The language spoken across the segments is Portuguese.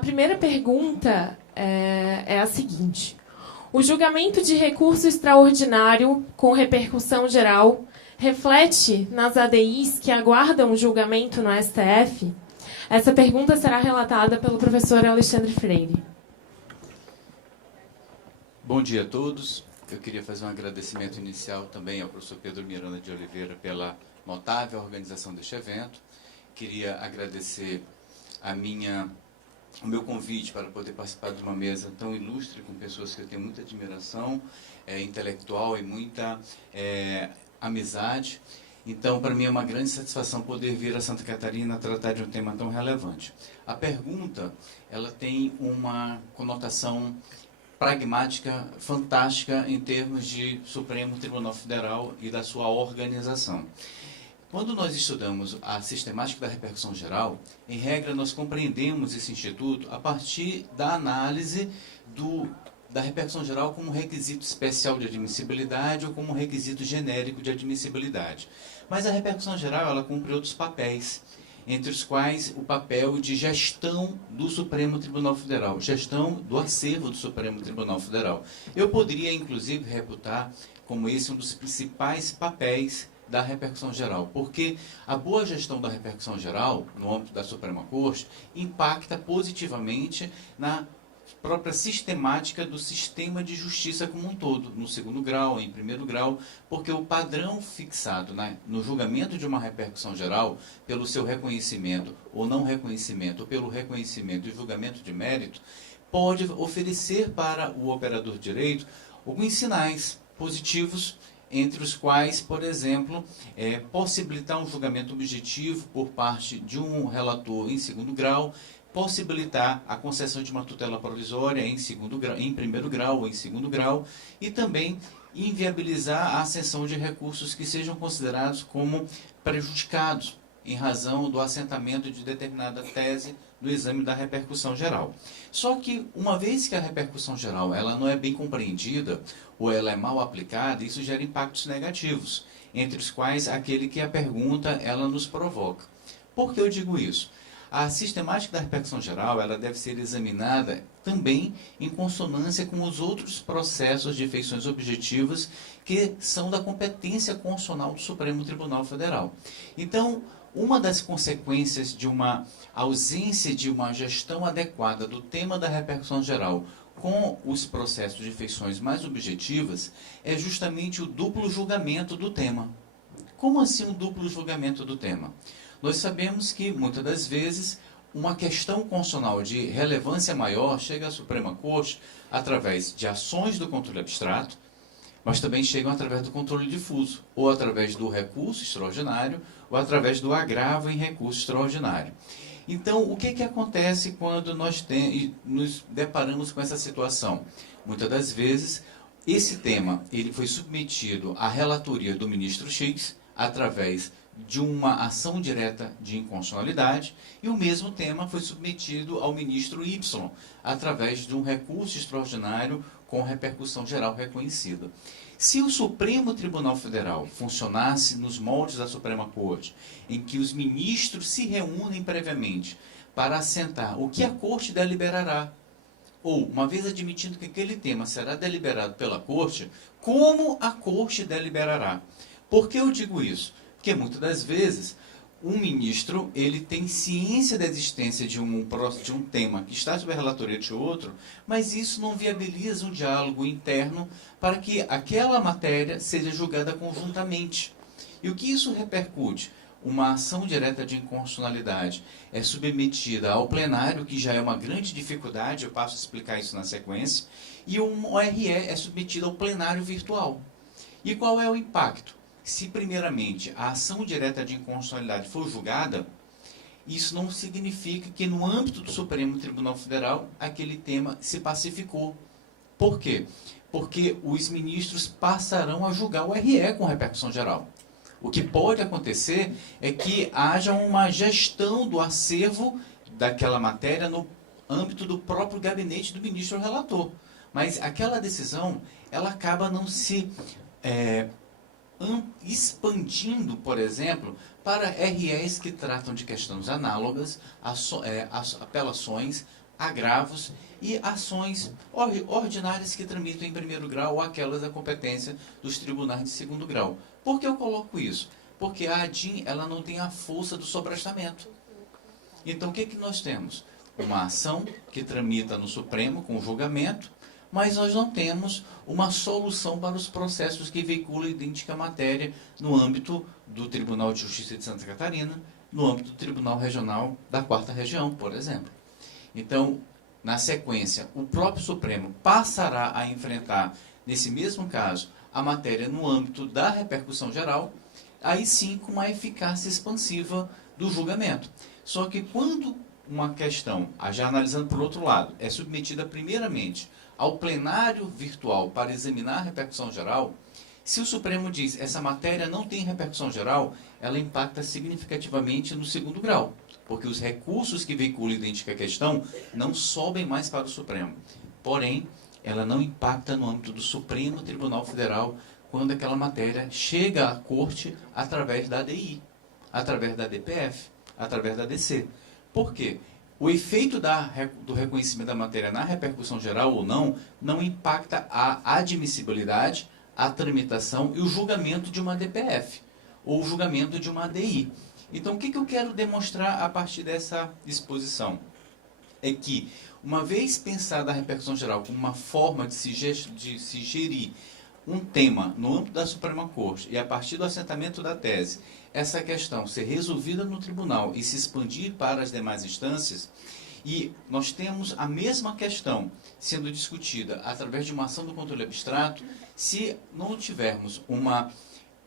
primeira pergunta é a seguinte. O julgamento de recurso extraordinário com repercussão geral reflete nas ADIs que aguardam o julgamento no STF? Essa pergunta será relatada pelo professor Alexandre Freire. Bom dia a todos. Eu queria fazer um agradecimento inicial também ao professor Pedro Miranda de Oliveira pela notável organização deste evento. Queria agradecer o meu convite para poder participar de uma mesa tão ilustre com pessoas que eu tenho muita admiração intelectual e muita amizade. Então, para mim é uma grande satisfação poder vir a Santa Catarina tratar de um tema tão relevante. A pergunta, ela tem uma conotação pragmática, fantástica em termos de Supremo Tribunal Federal e da sua organização. Quando nós estudamos a sistemática da repercussão geral, em regra nós compreendemos esse instituto a partir da análise da repercussão geral como requisito especial de admissibilidade ou como requisito genérico de admissibilidade. Mas a repercussão geral ela cumpre outros papéis, entre os quais o papel de gestão do Supremo Tribunal Federal, gestão do acervo do Supremo Tribunal Federal. Eu poderia, inclusive, reputar como esse um dos principais papéis da repercussão geral, porque a boa gestão da repercussão geral, no âmbito da Suprema Corte, impacta positivamente na própria sistemática do sistema de justiça como um todo, no segundo grau, em primeiro grau, porque o padrão fixado no julgamento de uma repercussão geral, pelo seu reconhecimento ou não reconhecimento, ou pelo reconhecimento e julgamento de mérito, pode oferecer para o operador de direito alguns sinais positivos, entre os quais, por exemplo, possibilitar um julgamento objetivo por parte de um relator em segundo grau, possibilitar a concessão de uma tutela provisória em primeiro grau ou em segundo grau, e também inviabilizar a ascensão de recursos que sejam considerados como prejudicados em razão do assentamento de determinada tese do exame da repercussão geral. Só que, uma vez que a repercussão geral ela não é bem compreendida ou ela é mal aplicada, isso gera impactos negativos, entre os quais aquele que a pergunta ela nos provoca. Por que eu digo isso? A sistemática da repercussão geral ela deve ser examinada também em consonância com os outros processos de feições objetivas que são da competência constitucional do Supremo Tribunal Federal. Então, uma das consequências de uma ausência de uma gestão adequada do tema da repercussão geral com os processos de feições mais objetivas é justamente o duplo julgamento do tema. Como assim um duplo julgamento do tema? Nós sabemos que, muitas das vezes, uma questão constitucional de relevância maior chega à Suprema Corte através de ações do controle abstrato, mas também chegam através do controle difuso, ou através do recurso extraordinário, ou através do agravo em recurso extraordinário. Então, o que acontece quando nós nos deparamos com essa situação? Muitas das vezes, esse tema ele foi submetido à relatoria do ministro X, através de uma ação direta de inconstitucionalidade, e o mesmo tema foi submetido ao ministro Y, através de um recurso extraordinário com repercussão geral reconhecida. Se o Supremo Tribunal Federal funcionasse nos moldes da Suprema Corte, em que os ministros se reúnem previamente para assentar o que a Corte deliberará, ou, uma vez admitindo que aquele tema será deliberado pela Corte, como a Corte deliberará. Por que eu digo isso? Porque muitas das vezes um ministro ele tem ciência da existência de um tema que está sob a relatoria de outro, mas isso não viabiliza um diálogo interno para que aquela matéria seja julgada conjuntamente. E o que isso repercute? Uma ação direta de inconstitucionalidade é submetida ao plenário, que já é uma grande dificuldade, eu passo a explicar isso na sequência, e um ORE é submetido ao plenário virtual. E qual é o impacto? Se, primeiramente, a ação direta de inconstitucionalidade for julgada, isso não significa que, no âmbito do Supremo Tribunal Federal, aquele tema se pacificou. Por quê? Porque os ministros passarão a julgar o RE com repercussão geral. O que pode acontecer é que haja uma gestão do acervo daquela matéria no âmbito do próprio gabinete do ministro relator. Mas aquela decisão, ela acaba não se expandindo, por exemplo, para REs que tratam de questões análogas, apelações, agravos e ações ordinárias que tramitam em primeiro grau ou aquelas da competência dos tribunais de segundo grau. Por que eu coloco isso? Porque a ADIM ela não tem a força do sobrestamento. Então, o que nós temos? Uma ação que tramita no Supremo com julgamento, mas nós não temos uma solução para os processos que veiculam idêntica matéria no âmbito do Tribunal de Justiça de Santa Catarina, no âmbito do Tribunal Regional da 4ª Região, por exemplo. Então, na sequência, o próprio Supremo passará a enfrentar, nesse mesmo caso, a matéria no âmbito da repercussão geral, aí sim com uma eficácia expansiva do julgamento. Só que quando uma questão, já analisando por outro lado, é submetida primeiramente ao plenário virtual para examinar a repercussão geral, se o Supremo diz essa matéria não tem repercussão geral, ela impacta significativamente no segundo grau, porque os recursos que veiculam idêntica questão não sobem mais para o Supremo. Porém, ela não impacta no âmbito do Supremo Tribunal Federal quando aquela matéria chega à Corte através da ADI, através da DPF, através da DC. Por quê? O efeito do reconhecimento da matéria na repercussão geral ou não impacta a admissibilidade, a tramitação e o julgamento de uma DPF, ou o julgamento de uma ADI. Então, o que eu quero demonstrar a partir dessa exposição? É que, uma vez pensada a repercussão geral como uma forma de se gerir um tema no âmbito da Suprema Corte e a partir do assentamento da tese, essa questão ser resolvida no tribunal e se expandir para as demais instâncias, e nós temos a mesma questão sendo discutida através de uma ação do controle abstrato, se não tivermos uma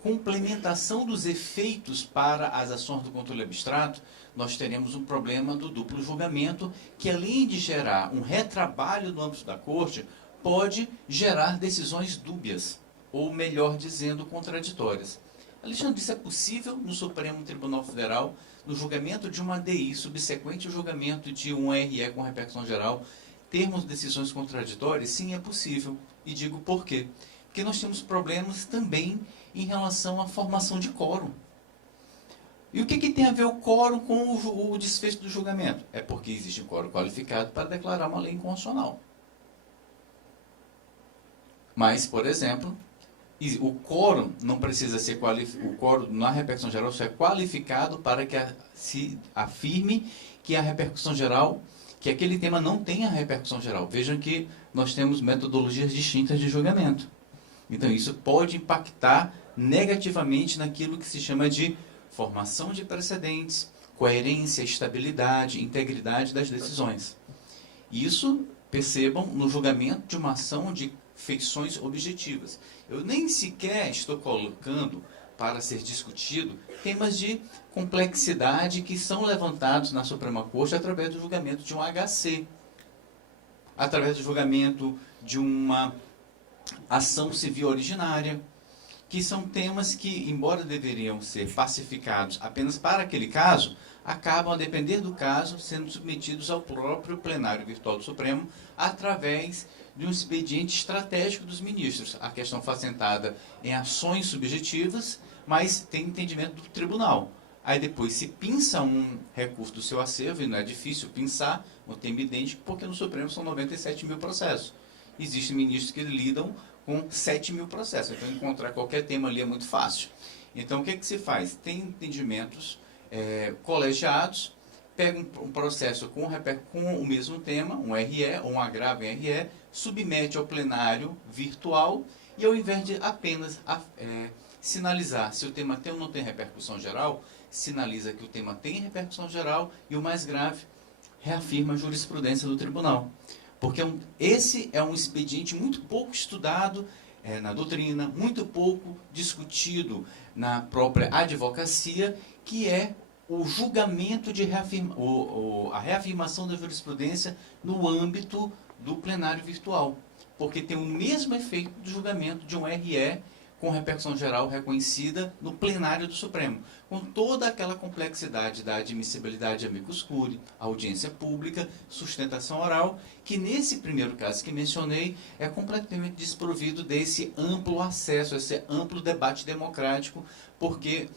complementação dos efeitos para as ações do controle abstrato, nós teremos um problema do duplo julgamento, que além de gerar um retrabalho no âmbito da Corte, pode gerar decisões dúbias, ou melhor dizendo, contraditórias. Alexandre, isso é possível no Supremo Tribunal Federal, no julgamento de uma ADI, subsequente ao julgamento de um RE com repercussão geral, termos decisões contraditórias? Sim, é possível. E digo por quê? Porque nós temos problemas também em relação à formação de quórum. E o que tem a ver o quórum com o desfecho do julgamento? É porque existe um quórum qualificado para declarar uma lei inconstitucional. Mas, por exemplo, o quórum não precisa ser qualificado, o quórum na repercussão geral só é qualificado para que se afirme que a repercussão geral, que aquele tema não tenha repercussão geral. Vejam que nós temos metodologias distintas de julgamento. Então, isso pode impactar negativamente naquilo que se chama de formação de precedentes, coerência, estabilidade, integridade das decisões. Isso, percebam, no julgamento de uma ação de feições objetivas. Eu nem sequer estou colocando para ser discutido temas de complexidade que são levantados na Suprema Corte através do julgamento de um HC, através do julgamento de uma ação civil originária, que são temas que, embora deveriam ser pacificados apenas para aquele caso, acabam, a depender do caso, sendo submetidos ao próprio plenário virtual do Supremo através de um expediente estratégico dos ministros. A questão foi assentada em ações subjetivas, mas tem entendimento do tribunal. Aí depois se pinça um recurso do seu acervo, e não é difícil pinçar um tema idêntico, porque no Supremo são 97 mil processos. Existem ministros que lidam com 7 mil processos, então encontrar qualquer tema ali é muito fácil. Então o que se faz? Tem entendimentos colegiados, pega um processo com o mesmo tema, um RE ou um agravo em RE, submete ao plenário virtual e, ao invés de apenas sinalizar se o tema tem ou não tem repercussão geral, sinaliza que o tema tem repercussão geral e, o mais grave, reafirma a jurisprudência do tribunal. Porque esse é um expediente muito pouco estudado na doutrina, muito pouco discutido na própria advocacia, que é o julgamento de a reafirmação da jurisprudência no âmbito do plenário virtual, porque tem o mesmo efeito do julgamento de um RE com repercussão geral reconhecida no plenário do Supremo, com toda aquela complexidade da admissibilidade amicus curiae, audiência pública, sustentação oral, que nesse primeiro caso que mencionei é completamente desprovido desse amplo acesso, esse amplo debate democrático, porque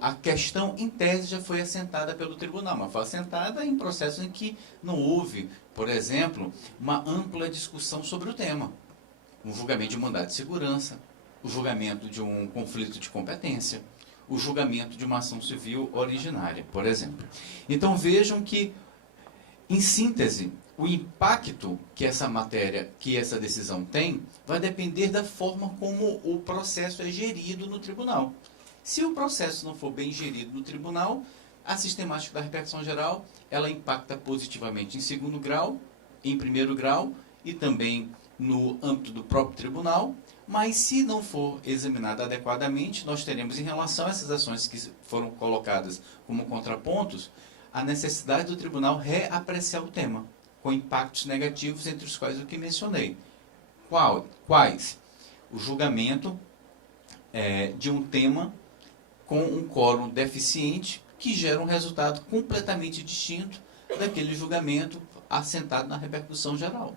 a questão, em tese, já foi assentada pelo tribunal, mas foi assentada em processos em que não houve, por exemplo, uma ampla discussão sobre o tema. Um julgamento de mandado de segurança, o julgamento de um conflito de competência, o julgamento de uma ação civil originária, por exemplo. Então vejam que, em síntese, o impacto que essa matéria, que essa decisão tem, vai depender da forma como o processo é gerido no tribunal. Se o processo não for bem gerido no tribunal, a sistemática da repercussão geral, ela impacta positivamente em segundo grau, em primeiro grau e também no âmbito do próprio tribunal, mas se não for examinada adequadamente, nós teremos, em relação a essas ações que foram colocadas como contrapontos, a necessidade do tribunal reapreciar o tema, com impactos negativos, entre os quais o que mencionei. Quais? O julgamento de um tema com um quórum deficiente, que gera um resultado completamente distinto daquele julgamento assentado na repercussão geral.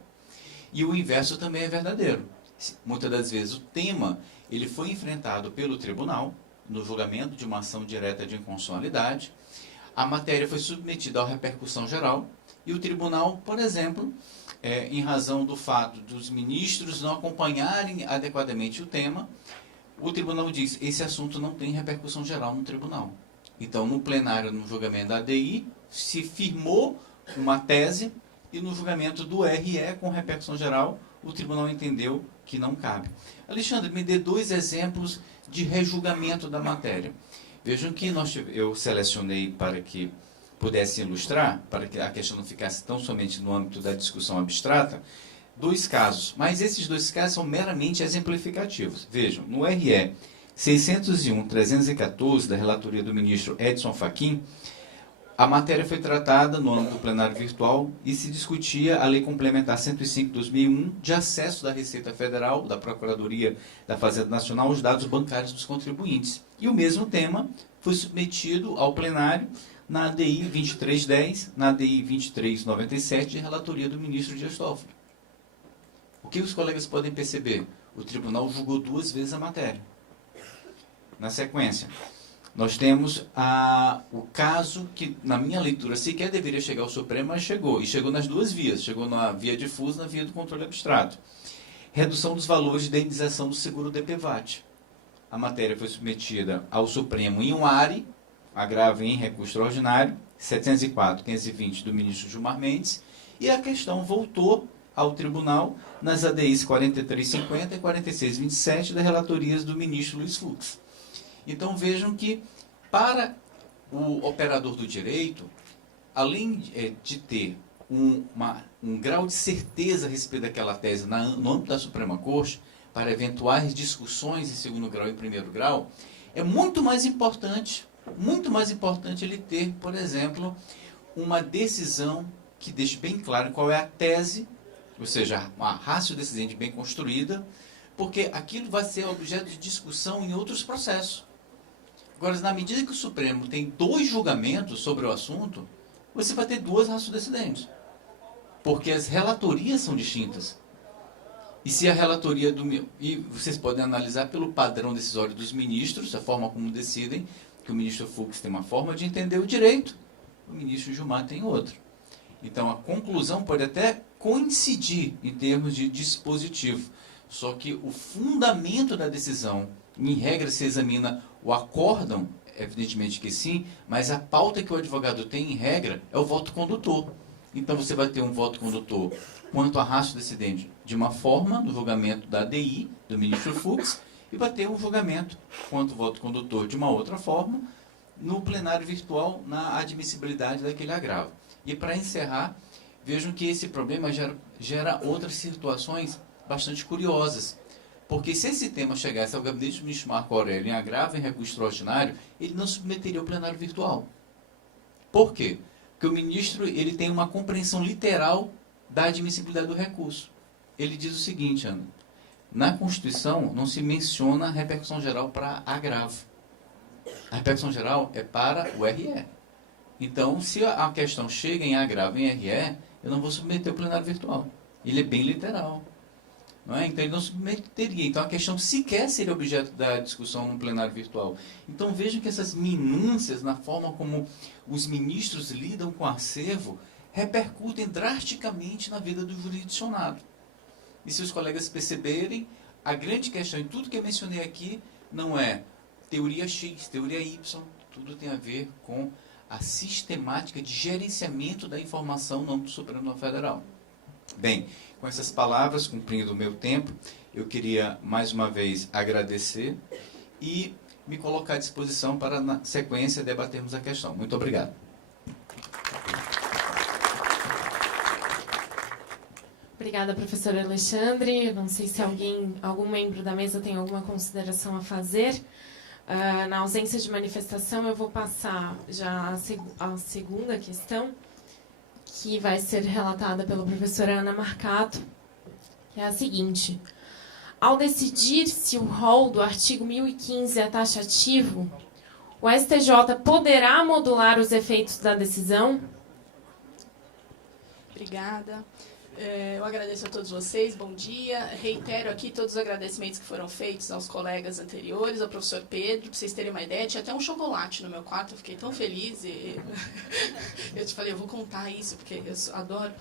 E o inverso também é verdadeiro. Muitas das vezes o tema ele foi enfrentado pelo tribunal, no julgamento de uma ação direta de inconstitucionalidade, a matéria foi submetida à repercussão geral, e o tribunal, por exemplo, em razão do fato dos ministros não acompanharem adequadamente o tema, o tribunal diz, esse assunto não tem repercussão geral no tribunal. Então, no plenário, no julgamento da ADI, se firmou uma tese, e no julgamento do RE, com repercussão geral, o tribunal entendeu que não cabe. Alexandre, me dê 2 exemplos de rejulgamento da matéria. Vejam que eu selecionei para que pudesse ilustrar, para que a questão não ficasse tão somente no âmbito da discussão abstrata, 2 casos. Mas esses 2 casos são meramente exemplificativos. Vejam, no RE 601-314, da relatoria do ministro Edson Fachin, a matéria foi tratada no âmbito do plenário virtual e se discutia a Lei Complementar 105/2001 de acesso da Receita Federal, da Procuradoria da Fazenda Nacional, aos dados bancários dos contribuintes. E o mesmo tema foi submetido ao plenário na ADI 2310, na ADI 2397, de relatoria do ministro Dias Toffoli. O que os colegas podem perceber? O tribunal julgou 2 vezes a matéria. Na sequência, nós temos o caso que, na minha leitura, sequer deveria chegar ao Supremo, mas chegou. E chegou nas 2 vias. Chegou na via difusa e na via do controle abstrato. Redução dos valores de indenização do seguro DPVAT. A matéria foi submetida ao Supremo em um ARE, agravo em recurso extraordinário, 704/520 do ministro Gilmar Mendes, e a questão voltou ao tribunal nas ADIs 4350 e 4627 das relatorias do ministro Luiz Fux. Então vejam que, para o operador do direito, além de ter um grau de certeza a respeito daquela tese no âmbito da Suprema Corte, para eventuais discussões em segundo grau e primeiro grau, é muito mais importante ele ter, por exemplo, uma decisão que deixe bem claro qual é a tese, ou seja, uma ratio decidente bem construída, porque aquilo vai ser objeto de discussão em outros processos. Agora, na medida que o Supremo tem 2 julgamentos sobre o assunto, você vai ter 2 ratio decidentes, porque as relatorias são distintas. E se a relatoria e vocês podem analisar pelo padrão decisório dos ministros, a forma como decidem, que o ministro Fux tem uma forma de entender o direito, o ministro Gilmar tem outra. Então, a conclusão pode até coincidir em termos de dispositivo, só que o fundamento da decisão, em regra, se examina o acórdão, evidentemente que sim, mas a pauta que o advogado tem, em regra, é o voto condutor. Então, você vai ter um voto condutor quanto a ratio decidente de uma forma, no julgamento da ADI, do ministro Fux, e vai ter um julgamento quanto voto condutor de uma outra forma, no plenário virtual, na admissibilidade daquele agravo. E para encerrar, vejam que esse problema gera outras situações bastante curiosas. Porque se esse tema chegasse ao gabinete do ministro Marco Aurélio em agravo em recurso extraordinário, ele não submeteria ao plenário virtual. Por quê? Porque o ministro ele tem uma compreensão literal da admissibilidade do recurso. Ele diz o seguinte, Ana, na Constituição não se menciona a repercussão geral para agravo. A repercussão geral é para o RE. Então, se a questão chega em agravo em RE, eu não vou submeter ao plenário virtual. Ele é bem literal. não é? Então ele não submeteria. Então a questão sequer seria objeto da discussão no plenário virtual. Então vejam que essas minúcias na forma como os ministros lidam com o acervo repercutem drasticamente na vida do jurisdicionado. E se os colegas perceberem, a grande questão em tudo que eu mencionei aqui não é teoria X, teoria Y, tudo tem a ver com a sistemática de gerenciamento da informação no âmbito do Supremo Tribunal Federal. Bem, com essas palavras, cumprindo o meu tempo, eu queria mais uma vez agradecer e me colocar à disposição para, na sequência, debatermos a questão. Muito obrigado. Obrigada, professor Alexandre. Não sei se algum membro da mesa tem alguma consideração a fazer. Na ausência de manifestação, eu vou passar já a segunda questão, que vai ser relatada pela professora Ana Marcato, que é a seguinte. Ao decidir se o rol do artigo 1015 é taxativo, o STJ poderá modular os efeitos da decisão? Obrigada. Eu agradeço a todos vocês, bom dia. Reitero aqui todos os agradecimentos que foram feitos aos colegas anteriores, ao professor Pedro, para vocês terem uma ideia. Tinha até um chocolate no meu quarto, eu fiquei tão feliz. Eu te falei, eu vou contar isso, porque eu adoro.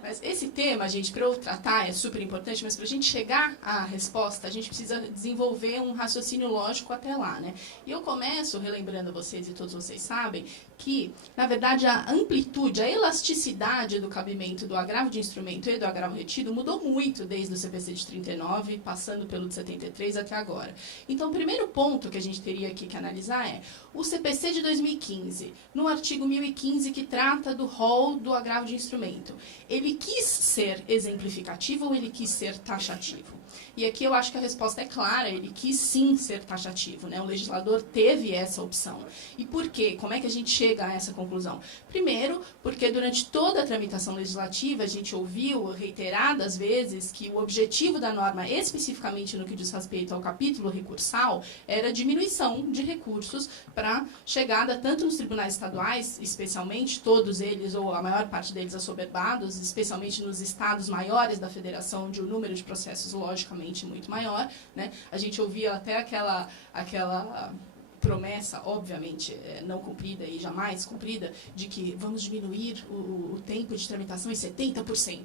Mas esse tema, gente, para eu tratar é super importante, mas para a gente chegar à resposta, a gente precisa desenvolver um raciocínio lógico até lá, né? E eu começo relembrando vocês, e todos vocês sabem, que, na verdade, a amplitude, a elasticidade do cabimento do agravo de instrumento e do agravo retido mudou muito desde o CPC de 39, passando pelo de 73 até agora. Então, o primeiro ponto que a gente teria aqui que analisar é o CPC de 2015, no artigo 1015, que trata do rol do agravo de instrumento. Ele quis ser exemplificativo ou ele quis ser taxativo? E aqui eu acho que a resposta é clara, ele quis sim ser taxativo, né? O legislador teve essa opção. E por quê? Como é que a gente chega a essa conclusão? Primeiro, porque durante toda a tramitação legislativa a gente ouviu reiteradas vezes que o objetivo da norma, especificamente no que diz respeito ao capítulo recursal, era a diminuição de recursos para chegada tanto nos tribunais estaduais, especialmente todos eles, ou a maior parte deles assoberbados, especialmente nos estados maiores da federação, onde o número de processos, logicamente, muito maior, né? A gente ouvia até aquela promessa, obviamente, não cumprida e jamais cumprida, de que vamos diminuir o tempo de tramitação em 70%.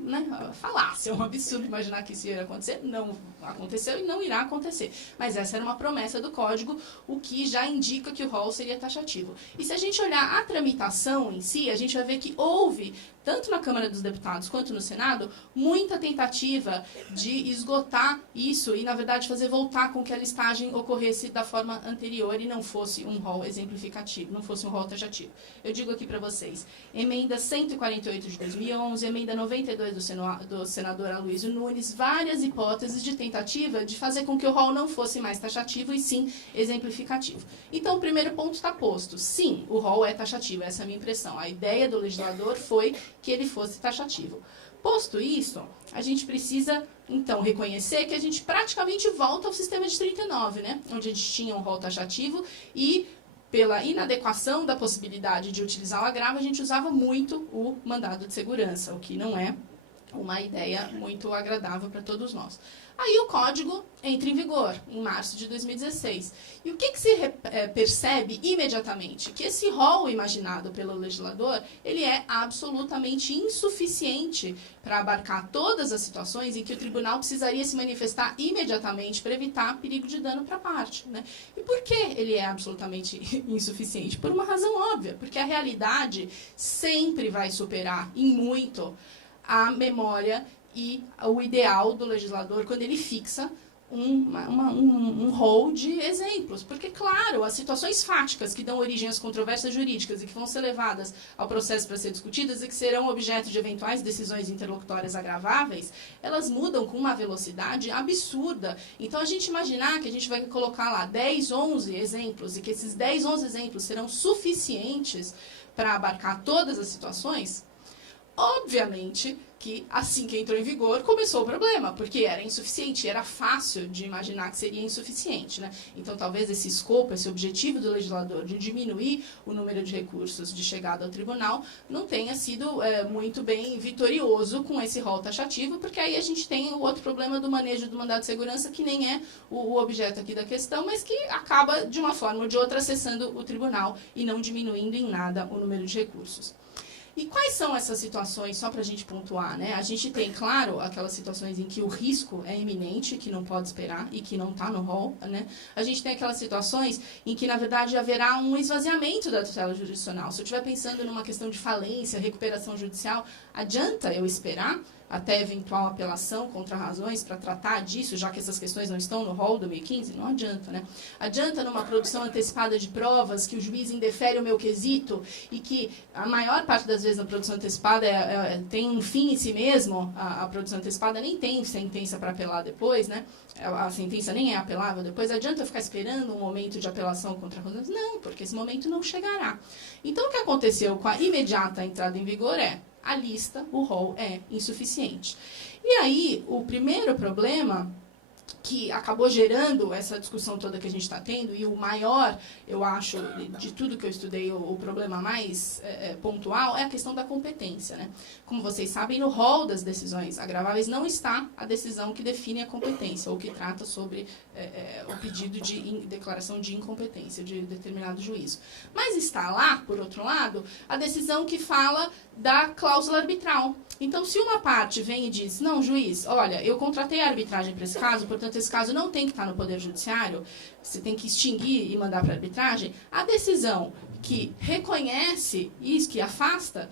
Né? Falácia, é um absurdo imaginar que isso ia acontecer. Não aconteceu e não irá acontecer. Mas essa era uma promessa do Código, o que já indica que o rol seria taxativo. E se a gente olhar a tramitação em si, a gente vai ver que houve, tanto na Câmara dos Deputados quanto no Senado, muita tentativa de esgotar isso e, na verdade, fazer voltar com que a listagem ocorresse da forma anterior e não fosse um rol exemplificativo, não fosse um rol taxativo. Eu digo aqui para vocês, emenda 148 de 2011, emenda 92 do senador Aloysio Nunes, várias hipóteses de tentativa de fazer com que o rol não fosse mais taxativo e sim exemplificativo. Então, o primeiro ponto está posto. Sim, o rol é taxativo, essa é a minha impressão. A ideia do legislador foi que ele fosse taxativo. Posto isso, a gente precisa, então, reconhecer que a gente praticamente volta ao sistema de 39, né? Onde a gente tinha um rol taxativo e, pela inadequação da possibilidade de utilizar o agravo, a gente usava muito o mandado de segurança, o que não é uma ideia muito agradável para todos nós. Aí o código entra em vigor, em março de 2016. E o que se percebe imediatamente? Que esse rol imaginado pelo legislador, ele é absolutamente insuficiente para abarcar todas as situações em que o tribunal precisaria se manifestar imediatamente para evitar perigo de dano para a parte, né? E por que ele é absolutamente insuficiente? Por uma razão óbvia, porque a realidade sempre vai superar em muito a memória e o ideal do legislador quando ele fixa um rol de exemplos. Porque, claro, as situações fáticas que dão origem às controvérsias jurídicas e que vão ser levadas ao processo para ser discutidas e que serão objeto de eventuais decisões interlocutórias agraváveis, elas mudam com uma velocidade absurda. Então, a gente imaginar que a gente vai colocar lá 10, 11 exemplos e que esses 10, 11 exemplos serão suficientes para abarcar todas as situações, obviamente, que, assim que entrou em vigor, começou o problema, porque era insuficiente, era fácil de imaginar que seria insuficiente, né? Então, talvez esse escopo, esse objetivo do legislador de diminuir o número de recursos de chegada ao tribunal não tenha sido muito bem vitorioso com esse rol taxativo, porque aí a gente tem o outro problema do manejo do mandado de segurança, que nem é o objeto aqui da questão, mas que acaba, de uma forma ou de outra, acessando o tribunal e não diminuindo em nada o número de recursos. E quais são essas situações, só para a gente pontuar, né? A gente tem, claro, aquelas situações em que o risco é iminente, que não pode esperar e que não está no rol, né? A gente tem aquelas situações em que, na verdade, haverá um esvaziamento da tutela jurisdicional. Se eu estiver pensando numa questão de falência, recuperação judicial, adianta eu esperar até eventual apelação contra razões para tratar disso, já que essas questões não estão no rol do 2015? Não adianta, né? Adianta numa produção antecipada de provas que o juiz indefere o meu quesito e que a maior parte das vezes na produção antecipada tem um fim em si mesmo, a produção antecipada nem tem sentença para apelar depois, né? A sentença nem é apelável depois. Adianta eu ficar esperando um momento de apelação contra razões? Não, porque esse momento não chegará. Então, o que aconteceu com a imediata entrada em vigor a lista, o rol é insuficiente. E aí, o primeiro problema que acabou gerando essa discussão toda que a gente está tendo, e o maior, eu acho, de tudo que eu estudei, o problema mais pontual, é a questão da competência, né? Como vocês sabem, no rol das decisões agraváveis não está a decisão que define a competência, ou que trata sobre o pedido de declaração de incompetência de determinado juízo. Mas está lá, por outro lado, a decisão que fala da cláusula arbitral. Então, se uma parte vem e diz, não, juiz, olha, eu contratei a arbitragem para esse caso, portanto, esse caso não tem que estar no Poder Judiciário, você tem que extinguir e mandar para a arbitragem, a decisão que reconhece isso, que afasta,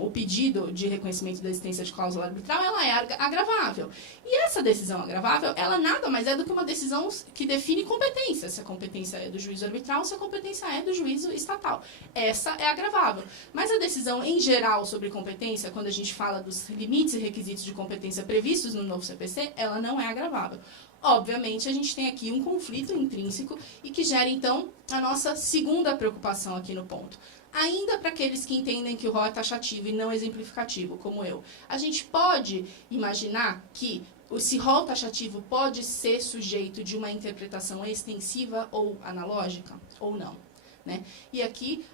o pedido de reconhecimento da existência de cláusula arbitral, ela é agravável. E essa decisão agravável, ela nada mais é do que uma decisão que define competência, se a competência é do juízo arbitral, se a competência é do juízo estatal. Essa é agravável. Mas a decisão em geral sobre competência, quando a gente fala dos limites e requisitos de competência previstos no novo CPC, ela não é agravável. Obviamente, a gente tem aqui um conflito intrínseco e que gera, então, a nossa segunda preocupação aqui no ponto. Ainda para aqueles que entendem que o rol é taxativo e não exemplificativo, como eu, a gente pode imaginar que esse rol taxativo pode ser sujeito de uma interpretação extensiva ou analógica, ou não. Né? E aqui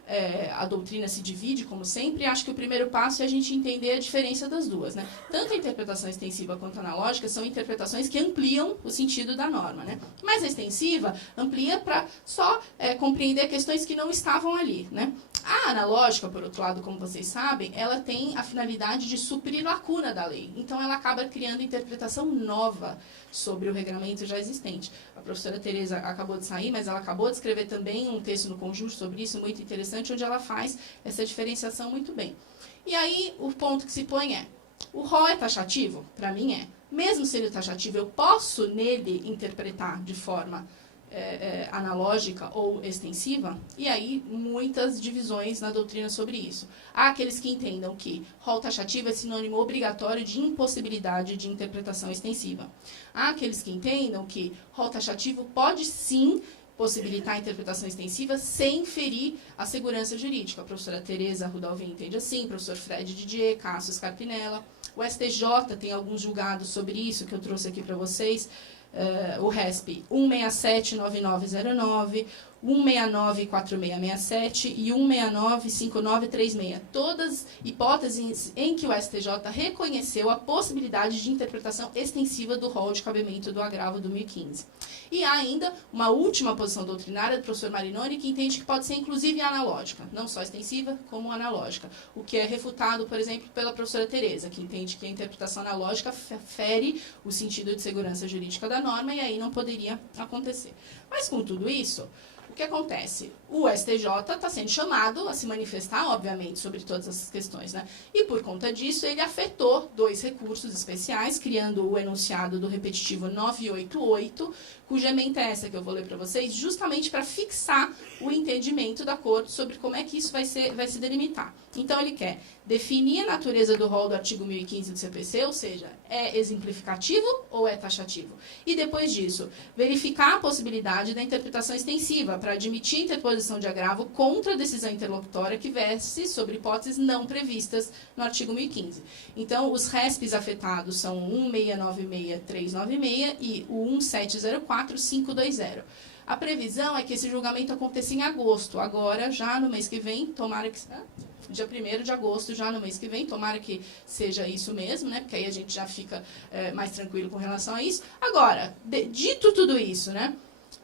a doutrina se divide, como sempre, e acho que o primeiro passo é a gente entender a diferença das duas. Né? Tanto a interpretação extensiva quanto a analógica são interpretações que ampliam o sentido da norma. Né? Mas a extensiva amplia para só compreender questões que não estavam ali. Né? A analógica, por outro lado, como vocês sabem, ela tem a finalidade de suprir lacuna da lei. Então, ela acaba criando interpretação nova sobre o regramento já existente. A professora Tereza acabou de sair, mas ela acabou de escrever também um texto no Conjunto sobre isso, muito interessante, onde ela faz essa diferenciação muito bem. E aí, o ponto que se põe é, o rol é taxativo? Para mim é. Mesmo sendo taxativo, eu posso nele interpretar de forma analógica ou extensiva, e aí muitas divisões na doutrina sobre isso. Há aqueles que entendam que rol taxativo é sinônimo obrigatório de impossibilidade de interpretação extensiva. Há aqueles que entendam que rol taxativo pode sim possibilitar a interpretação extensiva sem ferir a segurança jurídica. A professora Tereza Rudolphin entende assim, o professor Fred Didier, Cássio Scarpinella. O STJ tem alguns julgados sobre isso que eu trouxe aqui para vocês. O RESP 1679909, 1694667 e 1695936. Todas hipóteses em que o STJ reconheceu a possibilidade de interpretação extensiva do rol de cabimento do agravo do 2015. E há ainda uma última posição doutrinária do professor Marinoni, que entende que pode ser inclusive analógica, não só extensiva, como analógica. O que é refutado, por exemplo, pela professora Tereza, que entende que a interpretação analógica fere o sentido de segurança jurídica da norma e aí não poderia acontecer. Mas com tudo isso, o que acontece? O STJ está sendo chamado a se manifestar, obviamente, sobre todas essas questões, né? E por conta disso, ele afetou 2 recursos especiais, criando o enunciado do repetitivo 988, cuja ementa é essa que eu vou ler para vocês, justamente para fixar o entendimento da Corte sobre como é que isso vai se delimitar. Então, ele quer definir a natureza do rol do artigo 1015 do CPC, ou seja, é exemplificativo ou é taxativo? E depois disso, verificar a possibilidade da interpretação extensiva, para admitir interposição de agravo contra a decisão interlocutória que verse sobre hipóteses não previstas no artigo 1015. Então, os RESPs afetados são 1696396 e o 1704520. A previsão é que esse julgamento aconteça em agosto, agora, já no mês que vem, tomara que... dia 1º de agosto, já no mês que vem, tomara que seja isso mesmo, né? Porque aí a gente já fica mais tranquilo com relação a isso. Agora, dito tudo isso, né?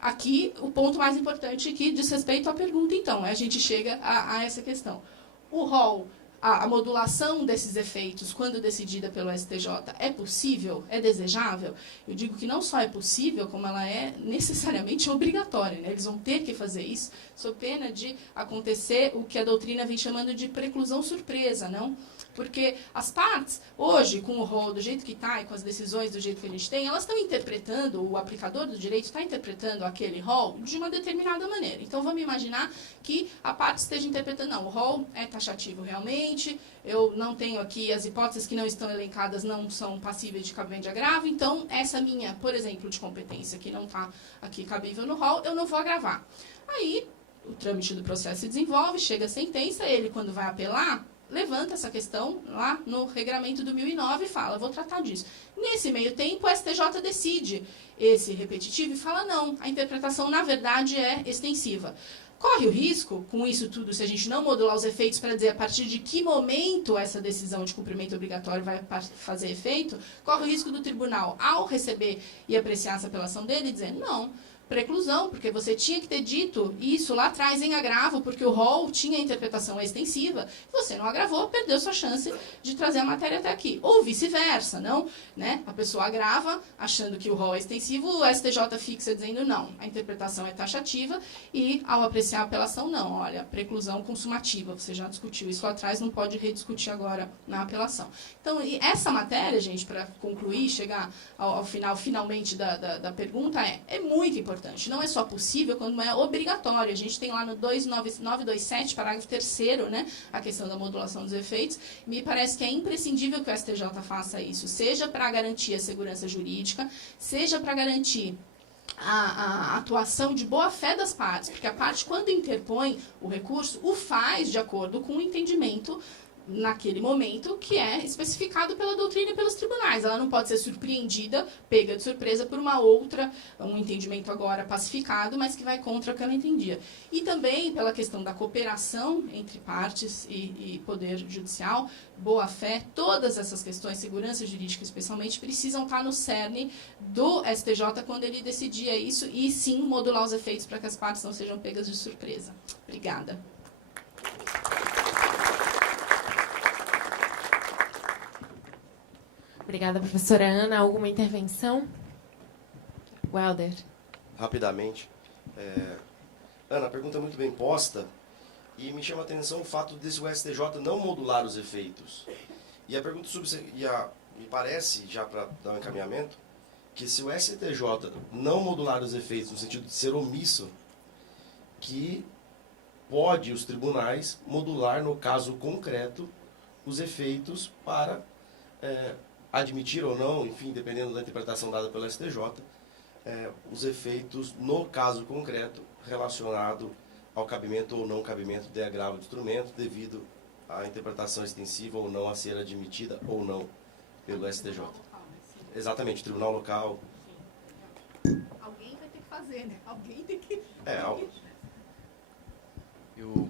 Aqui, o ponto mais importante que diz respeito à pergunta, então, a gente chega a essa questão. O rol, a modulação desses efeitos, quando decidida pelo STJ, é possível? É desejável? Eu digo que não só é possível, como ela é necessariamente obrigatória, né? Eles vão ter que fazer isso, sob pena de acontecer o que a doutrina vem chamando de preclusão surpresa, não? Porque as partes, hoje, com o rol do jeito que está e com as decisões do jeito que a gente tem, elas estão interpretando, o aplicador do direito está interpretando aquele rol de uma determinada maneira. Então, vamos imaginar que a parte esteja interpretando, não, o rol é taxativo realmente, eu não tenho aqui, as hipóteses que não estão elencadas não são passíveis de cabimento de agravo, então, essa minha, por exemplo, de competência que não está aqui cabível no rol, eu não vou agravar. Aí, o trâmite do processo se desenvolve, chega a sentença, ele, quando vai apelar, levanta essa questão lá no regramento do 1009 e fala, vou tratar disso. Nesse meio tempo, o STJ decide esse repetitivo e fala, não, a interpretação, na verdade, é extensiva. Corre o risco, com isso tudo, se a gente não modular os efeitos para dizer a partir de que momento essa decisão de cumprimento obrigatório vai fazer efeito, corre o risco do tribunal, ao receber e apreciar essa apelação dele, dizer, não, preclusão, porque você tinha que ter dito isso lá atrás em agravo, porque o rol tinha interpretação extensiva, você não agravou, perdeu sua chance de trazer a matéria até aqui. Ou vice-versa, não? Né? A pessoa agrava, achando que o rol é extensivo, o STJ fixa dizendo não, a interpretação é taxativa, e ao apreciar a apelação, não, olha, preclusão consumativa, você já discutiu isso lá atrás, não pode rediscutir agora na apelação. Então, e essa matéria, gente, para concluir, chegar ao final, finalmente, da pergunta, é muito importante. Não é só possível, quando é obrigatório. A gente tem lá no 927, parágrafo 3º, né, a questão da modulação dos efeitos. Me parece que é imprescindível que o STJ faça isso, seja para garantir a segurança jurídica, seja para garantir a atuação de boa-fé das partes, porque a parte, quando interpõe o recurso, o faz de acordo com o entendimento naquele momento, que é especificado pela doutrina e pelos tribunais. Ela não pode ser surpreendida, pega de surpresa por um entendimento agora pacificado, mas que vai contra o que ela entendia. E também pela questão da cooperação entre partes e poder judicial, boa-fé, todas essas questões, segurança jurídica especialmente, precisam estar no cerne do STJ quando ele decidia isso e, sim, modular os efeitos para que as partes não sejam pegas de surpresa. Obrigada. Obrigada, professora Ana. Alguma intervenção? Welder. Rapidamente. Ana, a pergunta é muito bem posta e me chama a atenção o fato desse STJ não modular os efeitos. E a pergunta me parece, já para dar um encaminhamento, que se o STJ não modular os efeitos no sentido de ser omisso, que pode os tribunais modular, no caso concreto, os efeitos para admitir ou não, enfim, dependendo da interpretação dada pelo STJ, os efeitos, no caso concreto, relacionado ao cabimento ou não cabimento de agravo de instrumento, devido à interpretação extensiva ou não a ser admitida ou não pelo STJ. Exatamente, tribunal local. Alguém vai ter que fazer, né? Alguém tem que... Eu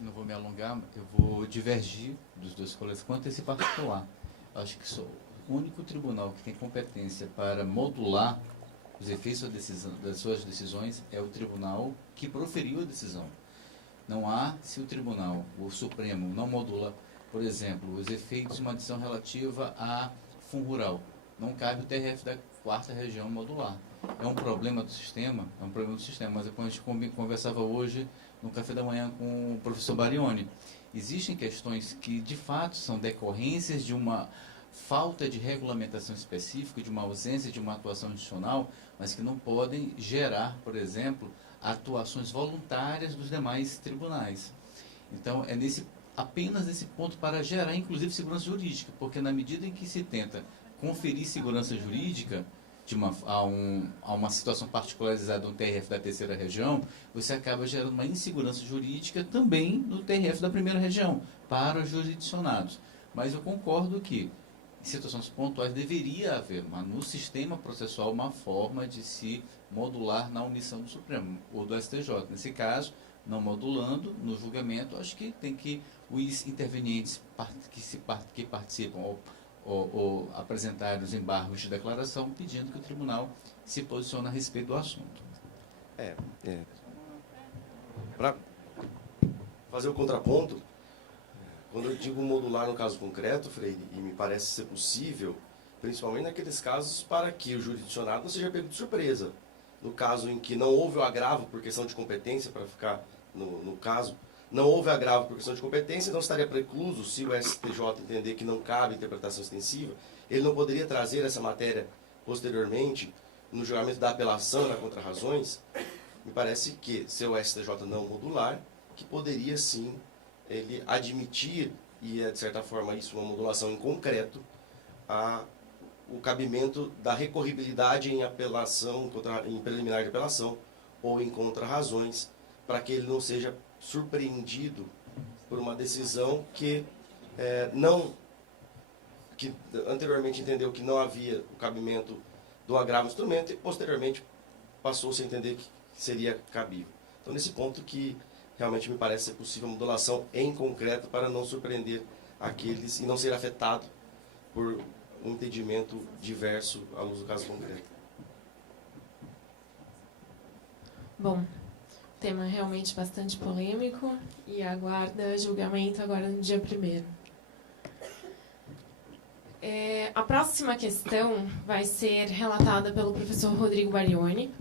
não vou me alongar, eu vou divergir dos dois colegas quanto a esse particular. Acho que sou o único tribunal que tem competência para modular os efeitos das suas decisões é o tribunal que proferiu a decisão. Não há, se o tribunal, o Supremo, não modula, por exemplo, os efeitos de uma decisão relativa a fundo rural. Não cabe o TRF da 4ª região modular. É um problema do sistema? É um problema do sistema, mas é como a gente conversava hoje no café da manhã com o professor Barioni. Existem questões que, de fato, são decorrências de uma falta de regulamentação específica, de uma ausência de uma atuação institucional, mas que não podem gerar, por exemplo, atuações voluntárias dos demais tribunais. Então, é apenas nesse ponto para gerar, inclusive, segurança jurídica, porque na medida em que se tenta conferir segurança jurídica, a uma situação particularizada no TRF da terceira região, você acaba gerando uma insegurança jurídica também no TRF da primeira região, para os jurisdicionados. Mas eu concordo que, em situações pontuais, deveria haver no sistema processual uma forma de se modular na omissão do Supremo ou do STJ. Nesse caso, não modulando no julgamento, acho que tem que os intervenientes que participam ou apresentar os embargos de declaração pedindo que o tribunal se posicione a respeito do assunto. Para fazer o contraponto, quando eu digo modular no caso concreto, Freire, e me parece ser possível, principalmente naqueles casos para que o jurisdicionado não seja pego de surpresa. No caso em que não houve o agravo por questão de competência, para ficar no caso, não houve agravo por questão de competência, não estaria precluso, se o STJ entender que não cabe interpretação extensiva, ele não poderia trazer essa matéria posteriormente no julgamento da apelação na contrarrazões. Me parece que, se o STJ não modular, que poderia sim ele admitir, e é de certa forma isso uma modulação em concreto, o cabimento da recorribilidade em apelação, em preliminar de apelação ou em contrarrazões, para que ele não seja surpreendido por uma decisão que anteriormente entendeu que não havia o cabimento do agravo do instrumento e posteriormente passou-se a entender que seria cabível. Então, nesse ponto que realmente me parece ser possível a modulação em concreto para não surpreender aqueles e não ser afetado por um entendimento diverso à luz do caso concreto. Bom, tema realmente bastante polêmico e aguarda julgamento agora no dia 1º. A próxima questão vai ser relatada pelo professor Rodrigo Barioni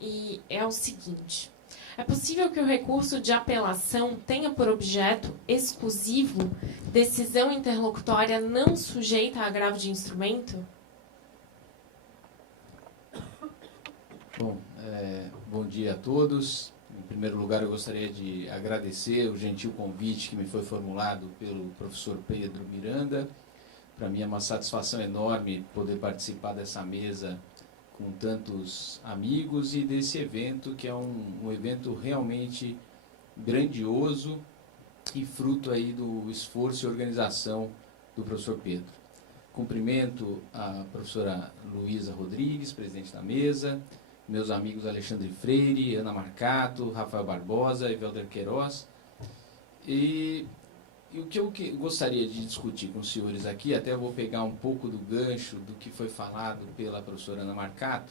e é o seguinte: é possível que o recurso de apelação tenha por objeto exclusivo decisão interlocutória não sujeita a agravo de instrumento? Bom, bom dia a todos. Em primeiro lugar, eu gostaria de agradecer o gentil convite que me foi formulado pelo professor Pedro Miranda. Para mim é uma satisfação enorme poder participar dessa mesa com tantos amigos e desse evento, que é um evento realmente grandioso e fruto aí do esforço e organização do professor Pedro. Cumprimento a professora Luísa Rodrigues, presidente da mesa, meus amigos Alexandre Freire, Ana Marcato, Rafael Barbosa e Welder Queiroz. E o que eu gostaria de discutir com os senhores aqui, até vou pegar um pouco do gancho do que foi falado pela professora Ana Marcato,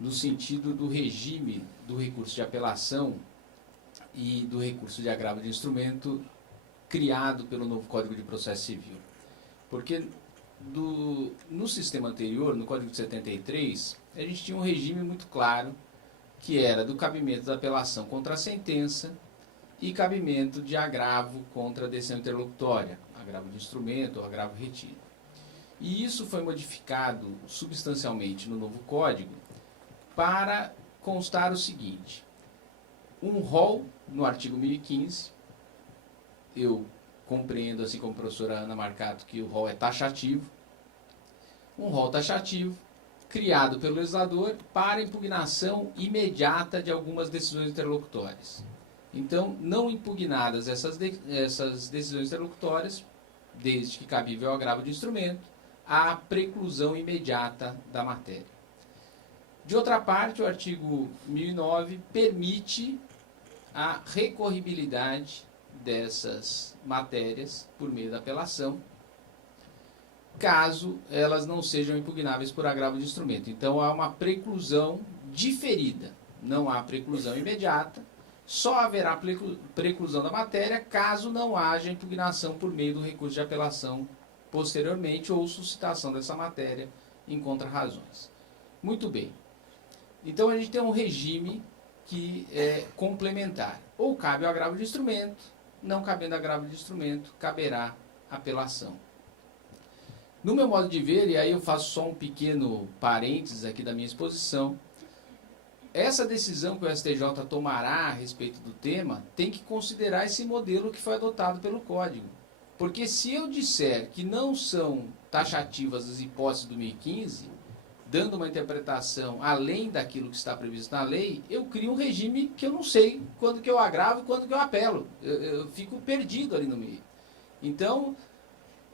no sentido do regime do recurso de apelação e do recurso de agravo de instrumento criado pelo novo Código de Processo Civil. Porque no sistema anterior, no Código de 73, a gente tinha um regime muito claro, que era do cabimento da apelação contra a sentença e cabimento de agravo contra a decisão interlocutória, agravo de instrumento ou agravo retido. E isso foi modificado substancialmente no novo Código para constar o seguinte: um rol no artigo 1015, eu compreendo, assim como a professora Ana Marcato, que o rol é taxativo, um rol taxativo criado pelo legislador para impugnação imediata de algumas decisões interlocutórias. Então, não impugnadas essas decisões interlocutórias, desde que cabível ao agravo de instrumento, há preclusão imediata da matéria. De outra parte, o artigo 1009 permite a recorribilidade dessas matérias por meio da apelação, caso elas não sejam impugnáveis por agravo de instrumento. Então, há uma preclusão diferida, não há preclusão imediata. Só haverá preclusão da matéria caso não haja impugnação por meio do recurso de apelação posteriormente ou suscitação dessa matéria em contrarrazões. Muito bem. Então, a gente tem um regime que é complementar. Ou cabe o agravo de instrumento, não cabendo agravo de instrumento, caberá apelação. No meu modo de ver, e aí eu faço só um pequeno parênteses aqui da minha exposição, essa decisão que o STJ tomará a respeito do tema tem que considerar esse modelo que foi adotado pelo Código. Porque se eu disser que não são taxativas as hipóteses do 1015, dando uma interpretação além daquilo que está previsto na lei, eu crio um regime que eu não sei quando que eu agravo e quando que eu apelo. Eu fico perdido ali no meio. Então,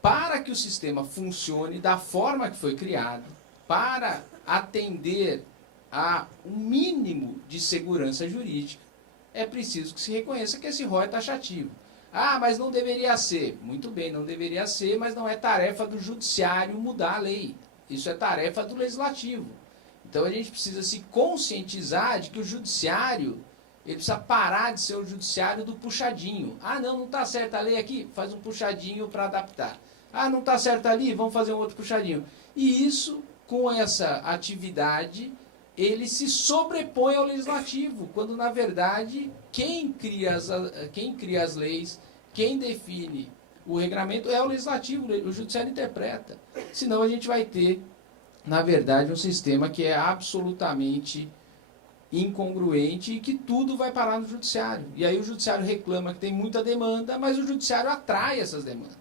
para que o sistema funcione da forma que foi criado, para atender a um mínimo de segurança jurídica, é preciso que se reconheça que esse rol é taxativo. Ah, mas não deveria ser. Muito bem, não deveria ser, mas não é tarefa do judiciário mudar a lei. Isso é tarefa do legislativo. Então a gente precisa se conscientizar de que o judiciário, ele precisa parar de ser o judiciário do puxadinho. Ah, não está certa a lei aqui? Faz um puxadinho para adaptar. Ah, não está certa ali? Vamos fazer um outro puxadinho. E isso, com essa atividade, ele se sobrepõe ao legislativo, quando na verdade quem cria as leis, quem define o regramento é o legislativo, o judiciário interpreta. Senão a gente vai ter, na verdade, um sistema que é absolutamente incongruente e que tudo vai parar no judiciário. E aí o judiciário reclama que tem muita demanda, mas o judiciário atrai essas demandas.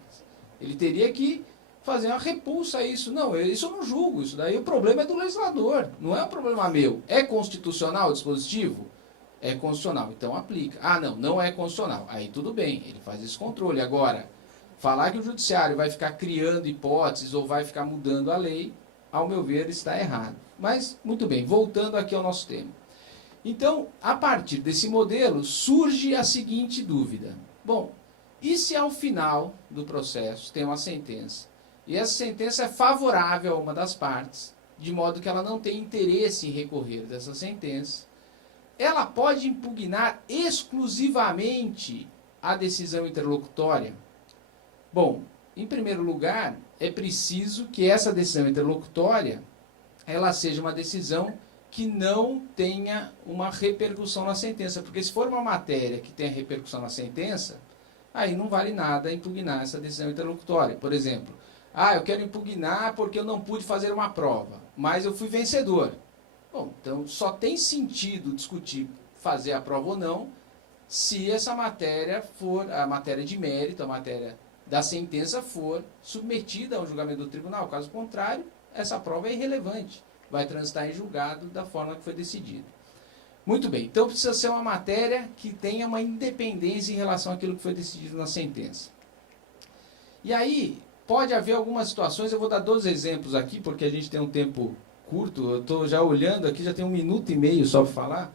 Ele teria que fazer uma repulsa a isso. Não, isso eu não julgo. Isso daí o problema é do legislador, não é um problema meu. É constitucional o dispositivo? É constitucional, então aplica. Ah, não é constitucional. Aí tudo bem, ele faz esse controle. Agora, falar que o judiciário vai ficar criando hipóteses ou vai ficar mudando a lei, ao meu ver, está errado. Mas, muito bem, voltando aqui ao nosso tema. Então, a partir desse modelo, surge a seguinte dúvida. Bom, e se ao final do processo tem uma sentença? E essa sentença é favorável a uma das partes, de modo que ela não tem interesse em recorrer dessa sentença. Ela pode impugnar exclusivamente a decisão interlocutória? Bom, em primeiro lugar, é preciso que essa decisão interlocutória ela seja uma decisão que não tenha uma repercussão na sentença. Porque se for uma matéria que tenha repercussão na sentença, aí não vale nada impugnar essa decisão interlocutória. Por exemplo, eu quero impugnar porque eu não pude fazer uma prova, mas eu fui vencedor. Bom, então só tem sentido discutir fazer a prova ou não se essa matéria for a matéria de mérito, a matéria da sentença for submetida ao julgamento do tribunal. Caso contrário, essa prova é irrelevante. Vai transitar em julgado da forma que foi decidido. Muito bem, então precisa ser uma matéria que tenha uma independência em relação àquilo que foi decidido na sentença. E aí, pode haver algumas situações, eu vou dar 2 exemplos aqui, porque a gente tem um tempo curto, eu estou já olhando aqui, já tem 1 minuto e meio só para falar,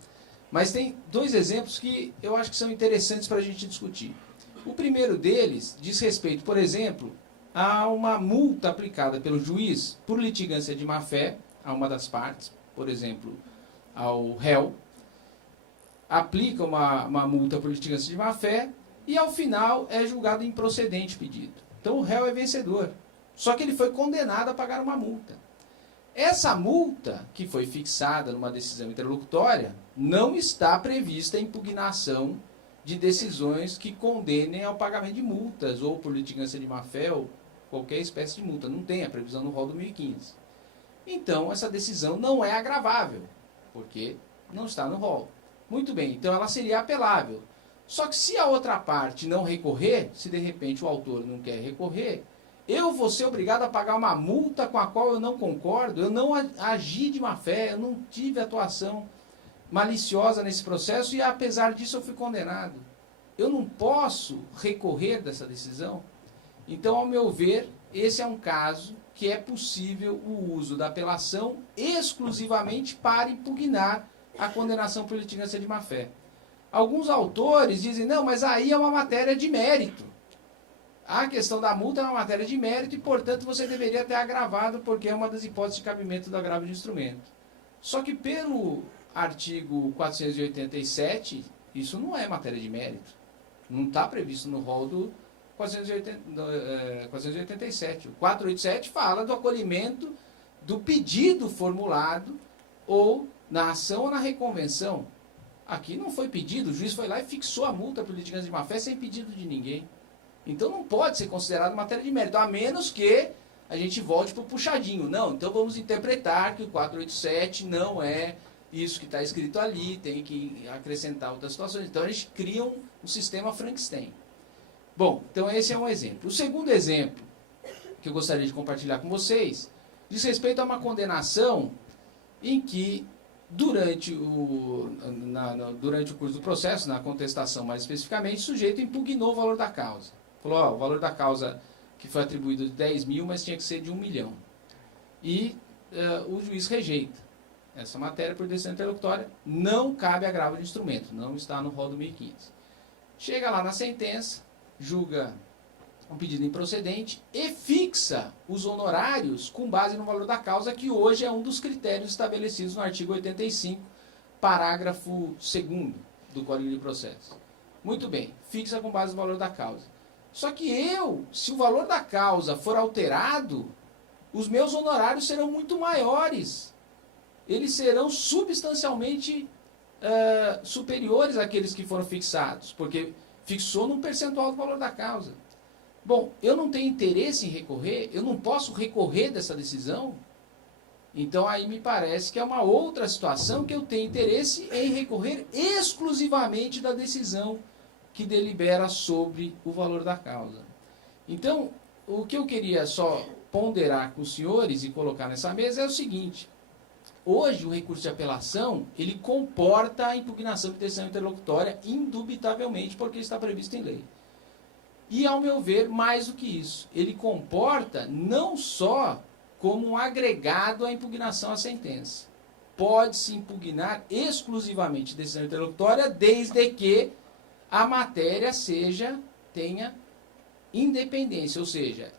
mas tem 2 exemplos que eu acho que são interessantes para a gente discutir. O primeiro deles diz respeito, por exemplo, a uma multa aplicada pelo juiz por litigância de má-fé a uma das partes, por exemplo, ao réu, aplica uma multa por litigância de má-fé e, ao final, é julgado improcedente o pedido. Então, o réu é vencedor. Só que ele foi condenado a pagar uma multa. Essa multa, que foi fixada numa decisão interlocutória, não está prevista a impugnação de decisões que condenem ao pagamento de multas, ou por litigância de má-fé, ou qualquer espécie de multa. Não tem a previsão no rol 2015. Então, essa decisão não é agravável, porque não está no rol. Muito bem, então ela seria apelável. Só que se a outra parte não recorrer, se de repente o autor não quer recorrer, eu vou ser obrigado a pagar uma multa com a qual eu não concordo, eu não agi de má fé, eu não tive atuação maliciosa nesse processo e apesar disso eu fui condenado. Eu não posso recorrer dessa decisão? Então, ao meu ver, esse é um caso que é possível o uso da apelação exclusivamente para impugnar a condenação por litigância de má-fé. Alguns autores dizem, não, mas aí é uma matéria de mérito. A questão da multa é uma matéria de mérito e, portanto, você deveria ter agravado porque é uma das hipóteses de cabimento do agravo de instrumento. Só que pelo artigo 487, isso não é matéria de mérito. Não está previsto no rol do 487. O 487 fala do acolhimento do pedido formulado ou na ação ou na reconvenção. Aqui não foi pedido, o juiz foi lá e fixou a multa por litigância de má-fé sem pedido de ninguém. Então não pode ser considerado matéria de mérito, a menos que a gente volte para o puxadinho. Não, então vamos interpretar que o 487 não é isso que está escrito ali, tem que acrescentar outras situações. Então a gente cria um sistema Frankenstein. Bom, então esse é um exemplo. O segundo exemplo que eu gostaria de compartilhar com vocês diz respeito a uma condenação em que, durante o curso do processo, na contestação mais especificamente, o sujeito impugnou o valor da causa. Falou, ó, o valor da causa que foi atribuído de 10 mil, mas tinha que ser de 1 milhão. E o juiz rejeita. Essa matéria, por decisão interlocutória, não cabe agravo de instrumento, não está no rol do 1015. Chega lá na sentença, julga um pedido improcedente e fixa os honorários com base no valor da causa, que hoje é um dos critérios estabelecidos no artigo 85, parágrafo 2º do Código de Processo. Muito bem, fixa com base no valor da causa. Só que se o valor da causa for alterado, os meus honorários serão muito maiores. Eles serão substancialmente superiores àqueles que foram fixados, porque fixou num percentual do valor da causa. Bom, eu não tenho interesse em recorrer, eu não posso recorrer dessa decisão, então aí me parece que é uma outra situação que eu tenho interesse em recorrer exclusivamente da decisão que delibera sobre o valor da causa. Então, o que eu queria só ponderar com os senhores e colocar nessa mesa é o seguinte: hoje o recurso de apelação, ele comporta a impugnação de decisão interlocutória indubitavelmente, porque está previsto em lei. E, ao meu ver, mais do que isso, ele comporta não só como um agregado à impugnação à sentença. Pode-se impugnar exclusivamente decisão interlocutória desde que a matéria tenha independência, ou seja,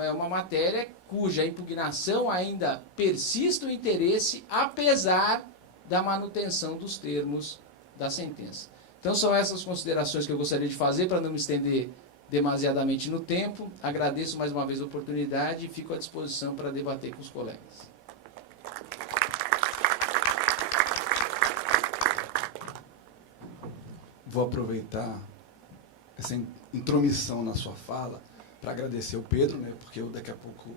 é uma matéria cuja impugnação ainda persiste o interesse, apesar da manutenção dos termos da sentença. Então, são essas considerações que eu gostaria de fazer, para não me estender demasiadamente no tempo. Agradeço mais uma vez a oportunidade e fico à disposição para debater com os colegas. Vou aproveitar essa intromissão na sua fala para agradecer ao Pedro, né, porque eu daqui a pouco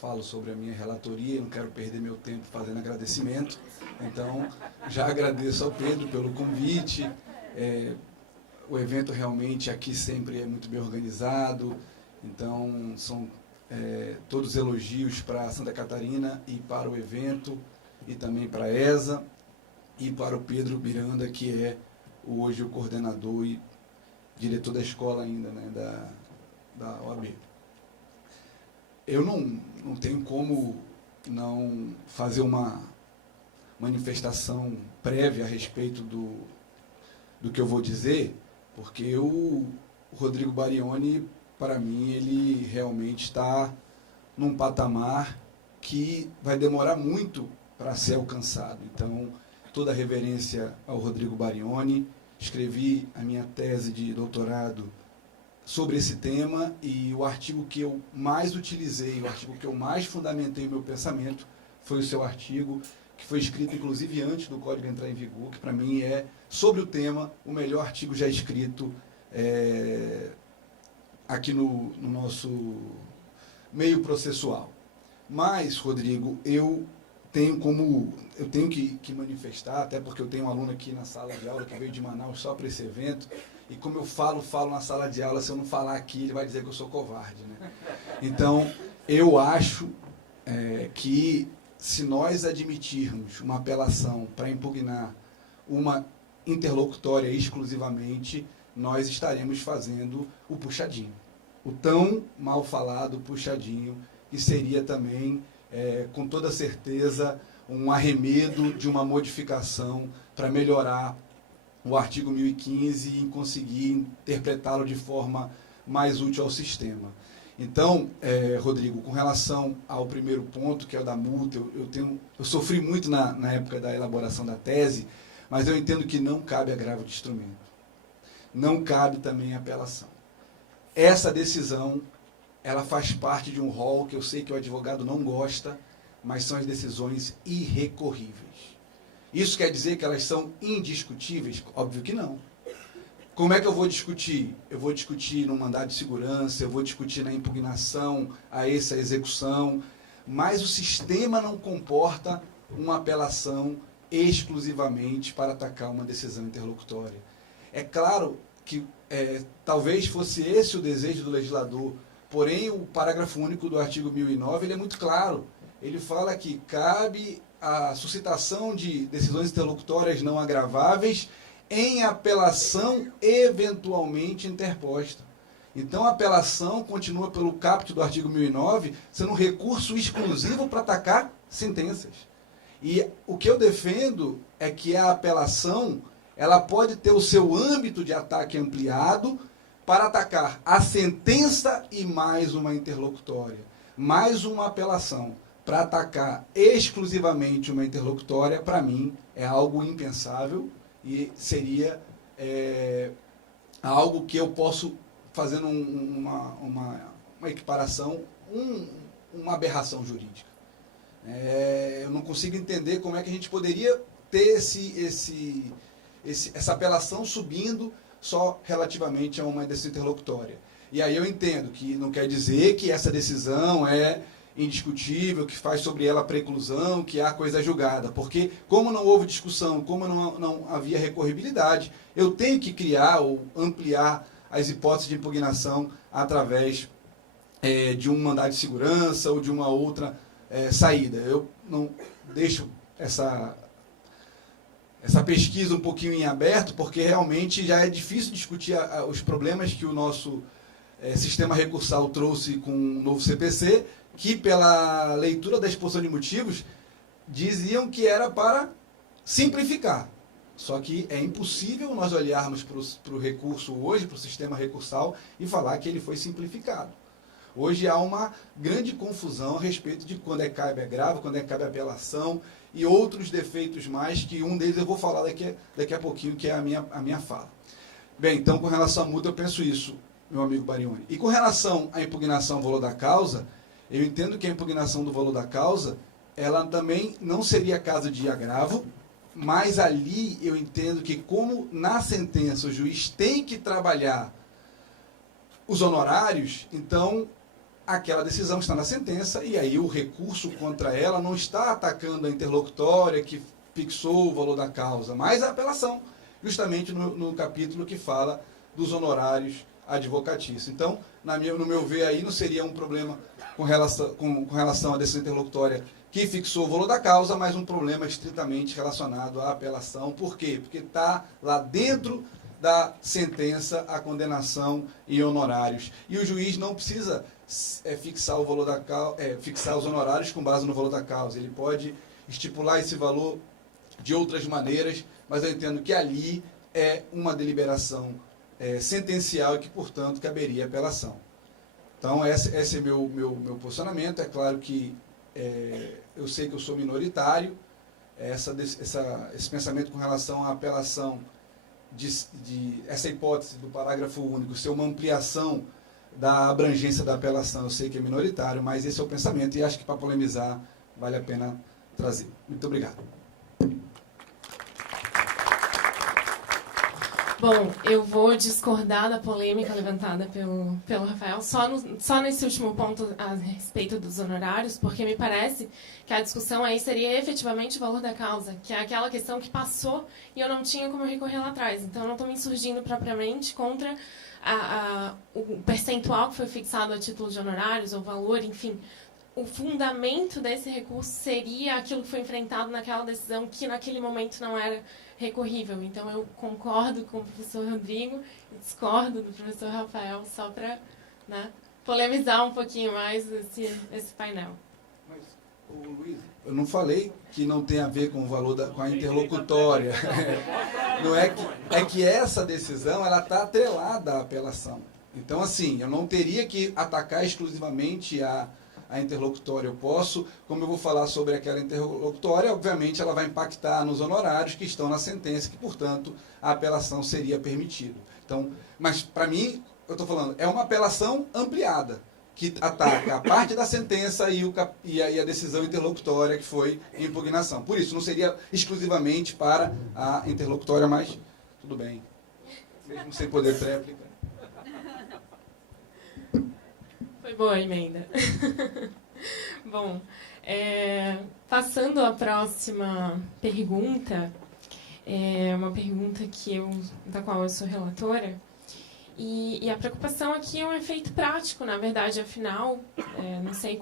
falo sobre a minha relatoria, não quero perder meu tempo fazendo agradecimento. Então, já agradeço ao Pedro pelo convite. O evento realmente aqui sempre é muito bem organizado, então são todos elogios para Santa Catarina e para o evento, e também para a ESA, e para o Pedro Miranda, que é hoje o coordenador e diretor da escola ainda, né, da OAB. Eu não tenho como não fazer uma manifestação prévia a respeito do que eu vou dizer, porque o Rodrigo Barioni, para mim, ele realmente está num patamar que vai demorar muito para ser alcançado. Então, toda a reverência ao Rodrigo Barioni. Escrevi a minha tese de doutorado sobre esse tema, e o artigo que eu mais utilizei, o artigo que eu mais fundamentei o meu pensamento, foi o seu artigo, que foi escrito inclusive antes do Código entrar em vigor, que para mim é, sobre o tema, o melhor artigo já escrito aqui no nosso meio processual. Mas, Rodrigo, eu tenho que manifestar, até porque eu tenho um aluno aqui na sala de aula que veio de Manaus só para esse evento, e como eu falo na sala de aula, se eu não falar aqui, ele vai dizer que eu sou covarde, né? Então, eu acho que se nós admitirmos uma apelação para impugnar uma interlocutória exclusivamente, nós estaremos fazendo o puxadinho, o tão mal falado puxadinho, que seria também, com toda certeza, um arremedo de uma modificação para melhorar o artigo 1015 e conseguir interpretá-lo de forma mais útil ao sistema. Então, Rodrigo, com relação ao primeiro ponto, que é o da multa, eu sofri muito na época da elaboração da tese, mas eu entendo que não cabe agravo de instrumento. Não cabe também apelação. Essa decisão, ela faz parte de um rol que eu sei que o advogado não gosta, mas são as decisões irrecorríveis. Isso quer dizer que elas são indiscutíveis? Óbvio que não. Como é que eu vou discutir? Eu vou discutir no mandado de segurança, eu vou discutir na impugnação a essa execução, mas o sistema não comporta uma apelação exclusivamente para atacar uma decisão interlocutória. É claro que talvez fosse esse o desejo do legislador, porém o parágrafo único do artigo 1009 ele é muito claro. ele fala que cabe a suscitação de decisões interlocutórias não agraváveis em apelação eventualmente interposta. Então, a apelação continua pelo caput do artigo 1009, sendo um recurso exclusivo para atacar sentenças. E o que eu defendo é que a apelação ela pode ter o seu âmbito de ataque ampliado para atacar a sentença e mais uma interlocutória, mais uma apelação. Para atacar exclusivamente uma interlocutória, para mim, é algo impensável e seria algo que eu posso, fazendo uma equiparação, uma aberração jurídica. Eu não consigo entender como é que a gente poderia ter essa apelação subindo só relativamente a uma decisão interlocutória. E aí eu entendo que não quer dizer que essa decisão é indiscutível, que faz sobre ela preclusão, que há coisa julgada, porque como não houve discussão, como não havia recorribilidade, eu tenho que criar ou ampliar as hipóteses de impugnação através de um mandado de segurança ou de uma outra saída. Eu não deixo essa pesquisa um pouquinho em aberto, porque realmente já é difícil discutir os problemas que o nosso sistema recursal trouxe com o novo CPC, que pela leitura da exposição de motivos, diziam que era para simplificar. Só que é impossível nós olharmos para o recurso hoje, para o sistema recursal, e falar que ele foi simplificado. Hoje há uma grande confusão a respeito de quando cabe agravo, quando cabe apelação, e outros defeitos mais, que um deles eu vou falar daqui a pouquinho, que é a minha fala. Bem, então, com relação à multa, eu penso isso, meu amigo Barioni. E com relação à impugnação ao valor da causa, eu entendo que a impugnação do valor da causa, ela também não seria caso de agravo, mas ali eu entendo que, como na sentença o juiz tem que trabalhar os honorários, então aquela decisão está na sentença e aí o recurso contra ela não está atacando a interlocutória que fixou o valor da causa, mas a apelação, justamente no capítulo que fala dos honorários advocatícios. Então, no meu ver, aí não seria um problema com relação à decisão interlocutória que fixou o valor da causa, mas um problema estritamente relacionado à apelação. Por quê? Porque está lá dentro da sentença a condenação em honorários. E o juiz não precisa fixar o valor fixar os honorários com base no valor da causa. Ele pode estipular esse valor de outras maneiras, mas eu entendo que ali é uma deliberação sentencial e que, portanto, caberia apelação. Então, esse é meu posicionamento. É claro que eu sei que eu sou minoritário. Esse pensamento com relação à apelação, essa hipótese do parágrafo único ser uma ampliação da abrangência da apelação, eu sei que é minoritário, mas esse é o pensamento e acho que para polemizar vale a pena trazer. Muito obrigado. Bom, eu vou discordar da polêmica levantada pelo Rafael, só nesse último ponto a respeito dos honorários, porque me parece que a discussão aí seria efetivamente o valor da causa, que é aquela questão que passou e eu não tinha como recorrer lá atrás. Então, eu não estou me insurgindo propriamente contra o percentual que foi fixado a título de honorários, ou valor, enfim. O fundamento desse recurso seria aquilo que foi enfrentado naquela decisão que naquele momento não era recorrível. Então, eu concordo com o professor Rodrigo e discordo do professor Rafael, só para polemizar um pouquinho mais esse painel. Mas, Luiz, eu não falei que não tem a ver com o valor com a interlocutória. Não é que essa decisão ela está atrelada à apelação. Então, assim, eu não teria que atacar exclusivamente a interlocutória. Eu posso, como eu vou falar sobre aquela interlocutória, obviamente ela vai impactar nos honorários que estão na sentença, que, portanto, a apelação seria permitida. Então, mas, para mim, eu estou falando, é uma apelação ampliada, que ataca a parte da sentença e a decisão interlocutória que foi em impugnação. Por isso, não seria exclusivamente para a interlocutória, mas tudo bem, mesmo sem poder réplica. Foi boa a emenda. Bom, passando à próxima pergunta, uma pergunta da qual eu sou relatora, e a preocupação aqui é um efeito prático, na verdade, afinal, não sei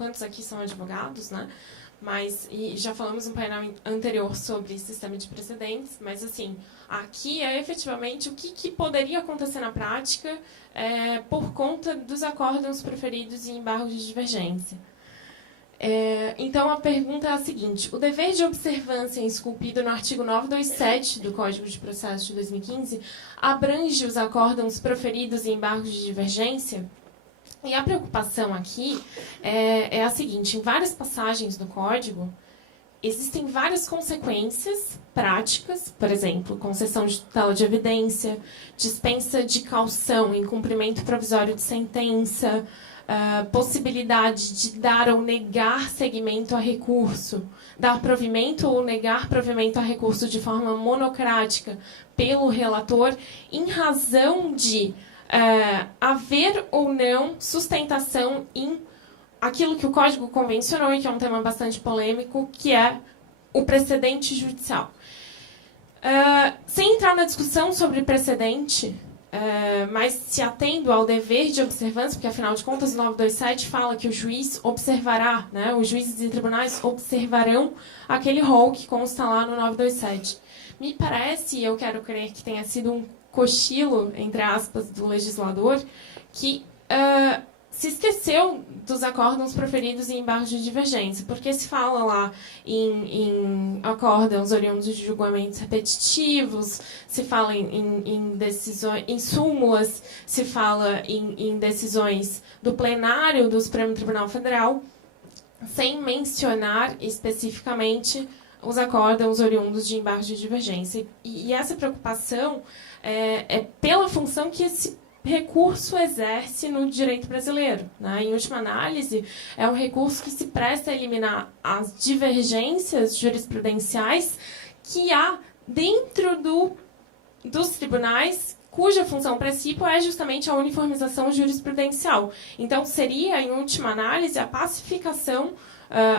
quantos aqui são advogados, né? Mas, e já falamos no painel anterior sobre sistema de precedentes, mas, assim, aqui é efetivamente o que poderia acontecer na prática por conta dos acórdãos preferidos em embargos de divergência. Então, a pergunta é a seguinte: o dever de observância esculpido no artigo 927 do Código de Processo de 2015 abrange os acórdãos proferidos em embargos de divergência? E a preocupação aqui é a seguinte: em várias passagens do Código, existem várias consequências práticas, por exemplo, concessão de tutela de evidência, dispensa de caução em cumprimento provisório de sentença, possibilidade de dar ou negar seguimento a recurso, dar provimento ou negar provimento a recurso de forma monocrática pelo relator, em razão de haver ou não sustentação em aquilo que o Código convencionou, e que é um tema bastante polêmico, que é o precedente judicial. Sem entrar na discussão sobre precedente, mas se atendo ao dever de observância, porque, afinal de contas, o 927 fala que o juiz observará, né, os juízes e tribunais observarão aquele rol que consta lá no 927. Me parece, e eu quero crer que tenha sido um cochilo, entre aspas, do legislador, que se esqueceu dos acórdãos proferidos em embargos de divergência, porque se fala lá em acórdãos oriundos de julgamentos repetitivos, se fala em decisões, em súmulas, se fala em decisões do plenário do Supremo Tribunal Federal, sem mencionar especificamente os acórdãos oriundos de embargos de divergência. E essa preocupação é pela função que esse recurso exerce no direito brasileiro, né? Em última análise, é um recurso que se presta a eliminar as divergências jurisprudenciais que há dentro dos tribunais, cuja função princípio é justamente a uniformização jurisprudencial. Então, seria, em última análise, a pacificação,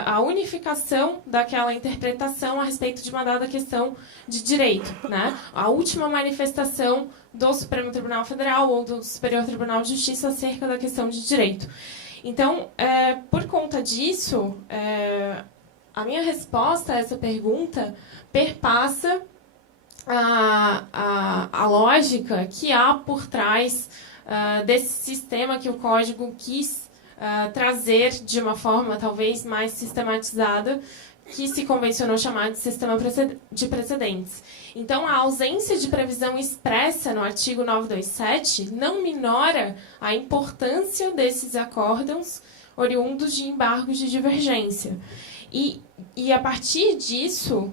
a unificação daquela interpretação a respeito de uma dada questão de direito, né? A última manifestação do Supremo Tribunal Federal ou do Superior Tribunal de Justiça acerca da questão de direito. Então, por conta disso, a minha resposta a essa pergunta perpassa a lógica que há por trás desse sistema que o Código quis trazer de uma forma talvez mais sistematizada, que se convencionou chamar de sistema de precedentes. Então, a ausência de previsão expressa no artigo 927 não minora a importância desses acórdãos oriundos de embargos de divergência. E a partir disso,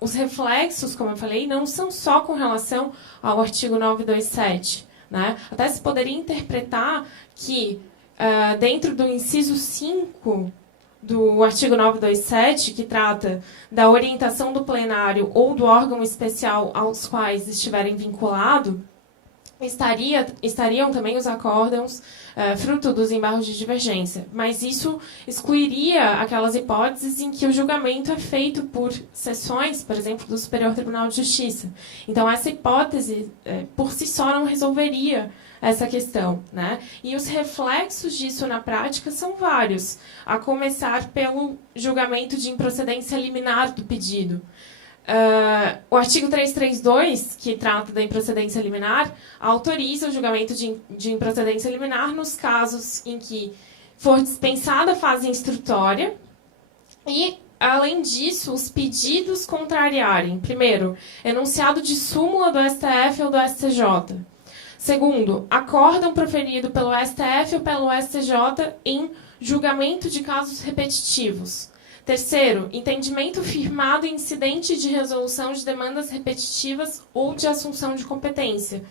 os reflexos, como eu falei, não são só com relação ao artigo 927. Né? Até se poderia interpretar que, dentro do inciso 5 do artigo 927, que trata da orientação do plenário ou do órgão especial aos quais estiverem vinculados, estariam também os acórdãos fruto dos embargos de divergência. Mas isso excluiria aquelas hipóteses em que o julgamento é feito por sessões, por exemplo, do Superior Tribunal de Justiça. Então, essa hipótese, por si só, não resolveria essa questão, né? E os reflexos disso na prática são vários, a começar pelo julgamento de improcedência liminar do pedido. O artigo 332, que trata da improcedência liminar, autoriza o julgamento de improcedência liminar nos casos em que for dispensada a fase instrutória e, além disso, os pedidos contrariarem, primeiro, enunciado de súmula do STF ou do STJ. Segundo, acórdão proferido pelo STF ou pelo STJ em julgamento de casos repetitivos. Terceiro, entendimento firmado em incidente de resolução de demandas repetitivas ou de assunção de competência.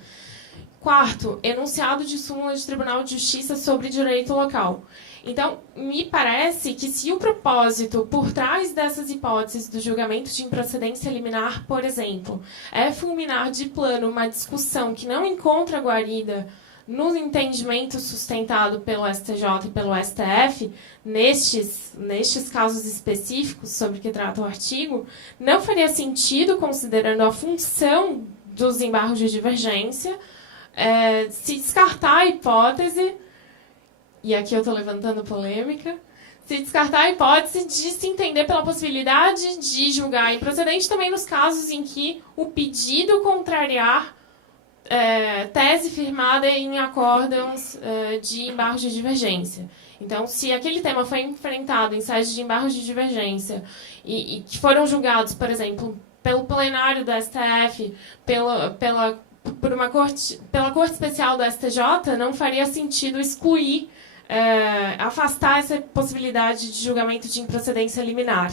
Quarto, enunciado de súmula de Tribunal de Justiça sobre direito local. Então, me parece que se o propósito por trás dessas hipóteses do julgamento de improcedência liminar, por exemplo, é fulminar de plano uma discussão que não encontra guarida no entendimento sustentado pelo STJ e pelo STF, nestes casos específicos sobre que trata o artigo, não faria sentido, considerando a função dos embargos de divergência, se descartar a hipótese e aqui eu estou levantando polêmica, se descartar a hipótese de se entender pela possibilidade de julgar improcedente também nos casos em que o pedido contrariar tese firmada em acórdãos de embargos de divergência. Então, se aquele tema foi enfrentado em sede de embargos de divergência e que foram julgados, por exemplo, pelo plenário do STF, pela Corte Especial do STJ, não faria sentido excluir, afastar essa possibilidade de julgamento de improcedência liminar.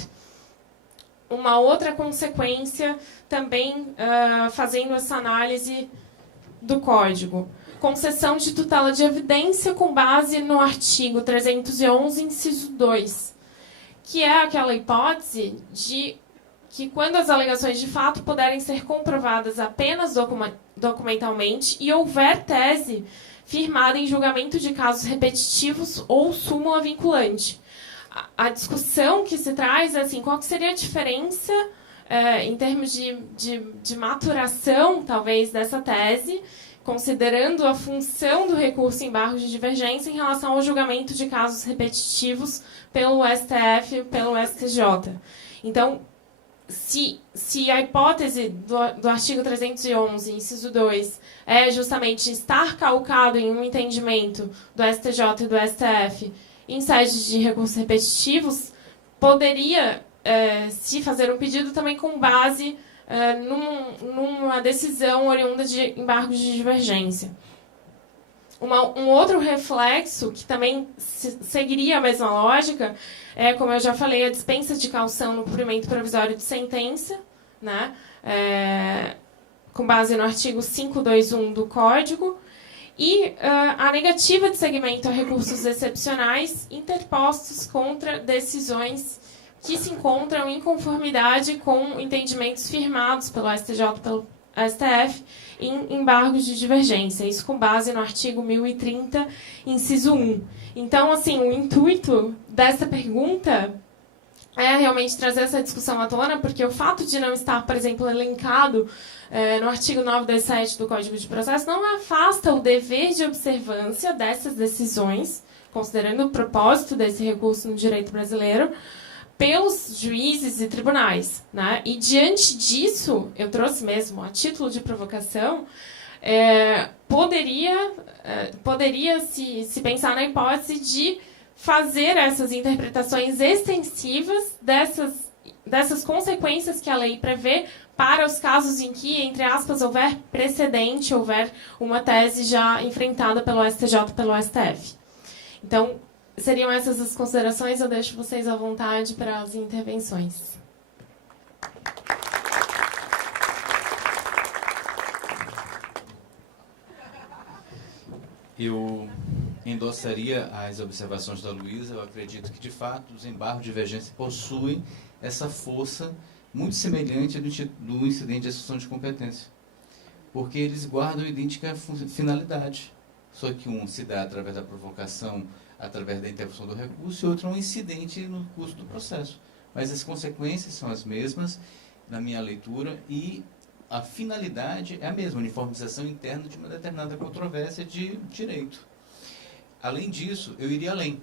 Uma outra consequência, também fazendo essa análise do Código: concessão de tutela de evidência com base no artigo 311, inciso 2, que é aquela hipótese de que, quando as alegações de fato puderem ser comprovadas apenas documentalmente e houver tese firmada em julgamento de casos repetitivos ou súmula vinculante. A discussão que se traz é assim: qual que seria a diferença em termos de maturação, talvez, dessa tese, considerando a função do recurso em embargos de divergência em relação ao julgamento de casos repetitivos pelo STF e pelo STJ. Então, se a hipótese do artigo 311, inciso 2, é justamente estar calcado em um entendimento do STJ e do STF em sede de recursos repetitivos, poderia se fazer um pedido também com base numa decisão oriunda de embargos de divergência. Um outro reflexo, que também seguiria a mesma lógica, é, como eu já falei, a dispensa de caução no cumprimento provisório de sentença, né, com base no artigo 521 do Código, e a negativa de seguimento a recursos excepcionais interpostos contra decisões que se encontram em conformidade com entendimentos firmados pelo STJ e pelo STF em embargos de divergência, isso com base no artigo 1030, inciso 1. Então, assim, o intuito dessa pergunta é realmente trazer essa discussão à tona, porque o fato de não estar, por exemplo, elencado no artigo 927 do Código de Processo não afasta o dever de observância dessas decisões, considerando o propósito desse recurso no direito brasileiro, pelos juízes e tribunais, né? E, diante disso, eu trouxe mesmo, a título de provocação, poderia se pensar na hipótese de fazer essas interpretações extensivas dessas consequências que a lei prevê para os casos em que, entre aspas, houver precedente, houver uma tese já enfrentada pelo STJ e pelo STF. Então, seriam essas as considerações, eu deixo vocês à vontade para as intervenções. Eu endossaria as observações da Luísa. Eu acredito que, de fato, os embargos de divergência possuem essa força muito semelhante do incidente de assunção de competência, porque eles guardam idêntica finalidade, só que um se dá através da provocação, através da interrupção do recurso, e outro é um incidente no curso do processo. Mas as consequências são as mesmas, na minha leitura, e a finalidade é a mesma, uniformização interna de uma determinada controvérsia de direito. Além disso, eu iria além.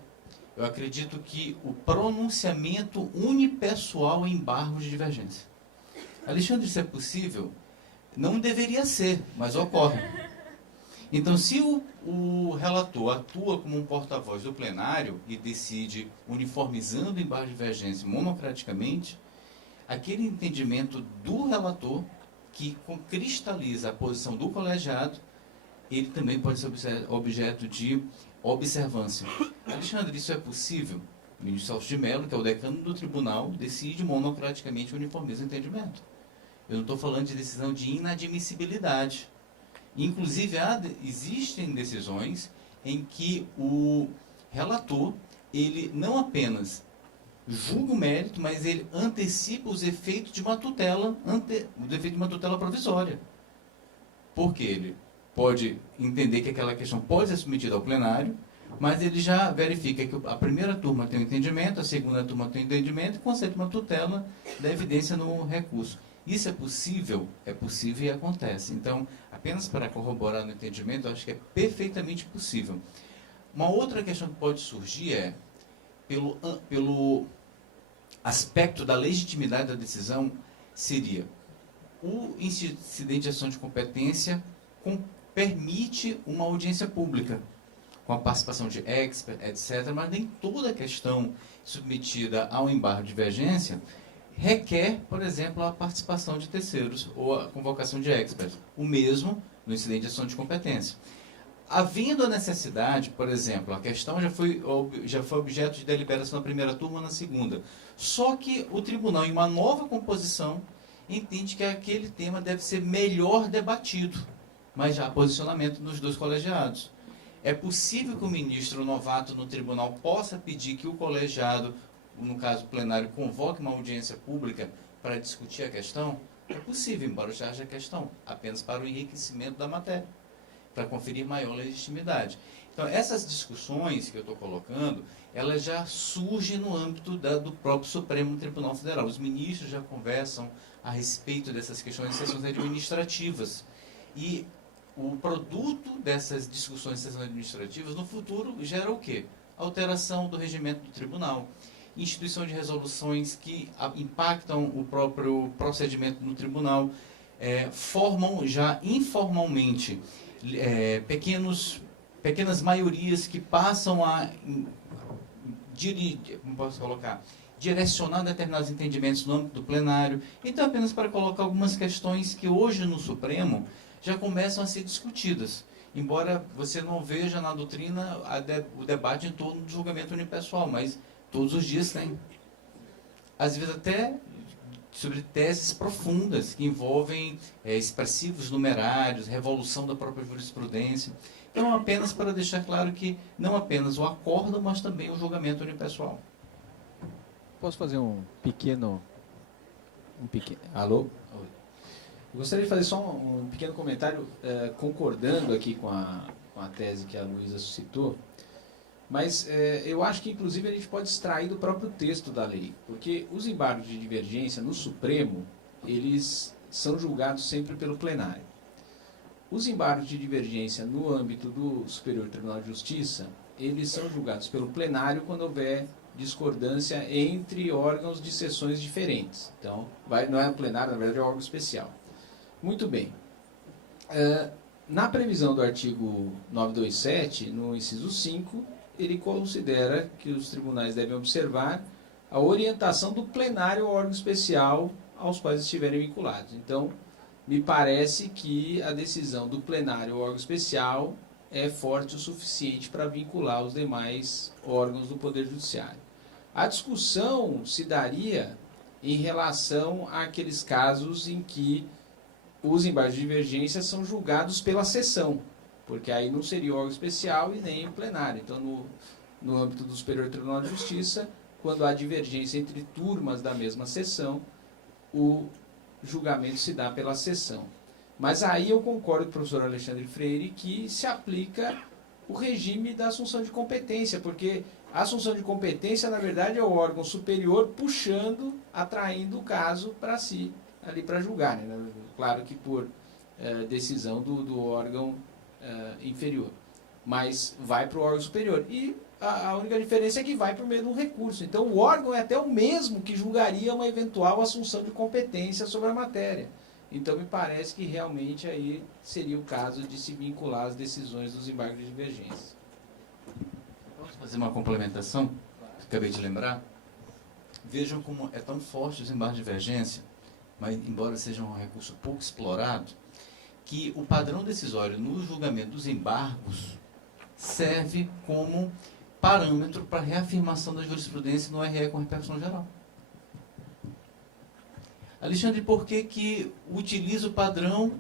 Eu acredito que o pronunciamento unipessoal em embargos de divergência. Alexandre, isso é possível? Não deveria ser, mas ocorre. Então, se o relator atua como um porta-voz do plenário e decide, uniformizando o embargo de divergência monocraticamente, aquele entendimento do relator, que cristaliza a posição do colegiado, ele também pode ser objeto de observância. Alexandre, isso é possível? O ministro Celso de Mello, que é o decano do tribunal, decide monocraticamente uniformizar o entendimento. Eu não estou falando de decisão de inadmissibilidade. Inclusive, existem decisões em que o relator, ele não apenas julga o mérito, mas ele antecipa os efeitos de uma tutela, provisória. Porque ele pode entender que aquela questão pode ser submetida ao plenário, mas ele já verifica que a primeira turma tem um entendimento, a segunda turma tem um entendimento e concede uma tutela da evidência no recurso. Isso é possível? É possível e acontece. Então, apenas para corroborar no entendimento, eu acho que é perfeitamente possível. Uma outra questão que pode surgir é, pelo aspecto da legitimidade da decisão, seria o incidente de ação de competência permite uma audiência pública, com a participação de experts, etc., mas nem toda questão submetida ao embargo de divergência requer, por exemplo, a participação de terceiros ou a convocação de experts. O mesmo no incidente de ação de competência. Havendo a necessidade, por exemplo, a questão já foi objeto de deliberação na primeira turma, na segunda. Só que o tribunal, em uma nova composição, entende que aquele tema deve ser melhor debatido, mas já há posicionamento dos dois colegiados. É possível que o ministro novato no tribunal possa pedir que o colegiado, no caso plenário, convoque uma audiência pública para discutir a questão? É possível, embora já haja questão, apenas para o enriquecimento da matéria, para conferir maior legitimidade. Então, essas discussões que eu estou colocando, elas já surgem no âmbito do próprio Supremo Tribunal Federal. Os ministros já conversam a respeito dessas questões em sessões administrativas. E o produto dessas discussões em sessões administrativas, no futuro, gera o quê? Alteração do regimento do tribunal, instituição de resoluções que impactam o próprio procedimento no tribunal, formam já informalmente pequenas maiorias que passam a como posso colocar, direcionar determinados entendimentos no âmbito do plenário. Então, apenas para colocar algumas questões que hoje no Supremo já começam a ser discutidas, embora você não veja na doutrina o debate em torno do julgamento unipessoal, mas todos os dias tem. Às vezes até sobre teses profundas que envolvem expressivos numerários, revolução da própria jurisprudência. Então, apenas para deixar claro que não apenas o acórdão, mas também o julgamento unipessoal. Posso fazer um pequeno... Alô? Oi. Eu gostaria de fazer só um pequeno comentário, concordando aqui com a tese que a Luísa suscitou, mas eu acho que, inclusive, a gente pode extrair do próprio texto da lei, porque os embargos de divergência no Supremo, eles são julgados sempre pelo plenário. Os embargos de divergência no âmbito do Superior Tribunal de Justiça, eles são julgados pelo plenário quando houver discordância entre órgãos de sessões diferentes. Então, não é um plenário, na verdade é um órgão especial. Muito bem. Na previsão do artigo 927, no inciso 5, ele considera que os tribunais devem observar a orientação do plenário ao órgão especial aos quais estiverem vinculados. Então, me parece que a decisão do plenário ao órgão especial é forte o suficiente para vincular os demais órgãos do Poder Judiciário. A discussão se daria em relação àqueles casos em que os embargos de divergência são julgados pela sessão, porque aí não seria o órgão especial e nem o plenário. Então, no âmbito do Superior Tribunal de Justiça, quando há divergência entre turmas da mesma sessão, o julgamento se dá pela sessão. Mas aí eu concordo com o professor Alexandre Freire que se aplica o regime da assunção de competência, porque a assunção de competência, na verdade, é o órgão superior puxando, atraindo o caso para si, ali para julgar, né? Claro que por decisão do órgão inferior, mas vai para o órgão superior. E a única diferença é que vai por meio de um recurso. Então, o órgão é até o mesmo que julgaria uma eventual assunção de competência sobre a matéria. Então, me parece que realmente aí seria o caso de se vincular as decisões dos embargos de divergência. Posso fazer uma complementação? Que acabei de lembrar. Vejam como é tão forte os embargos de divergência, mas embora seja um recurso pouco explorado, que o padrão decisório no julgamento dos embargos serve como parâmetro para reafirmação da jurisprudência no RE com repercussão geral. Alexandre, por que utiliza o padrão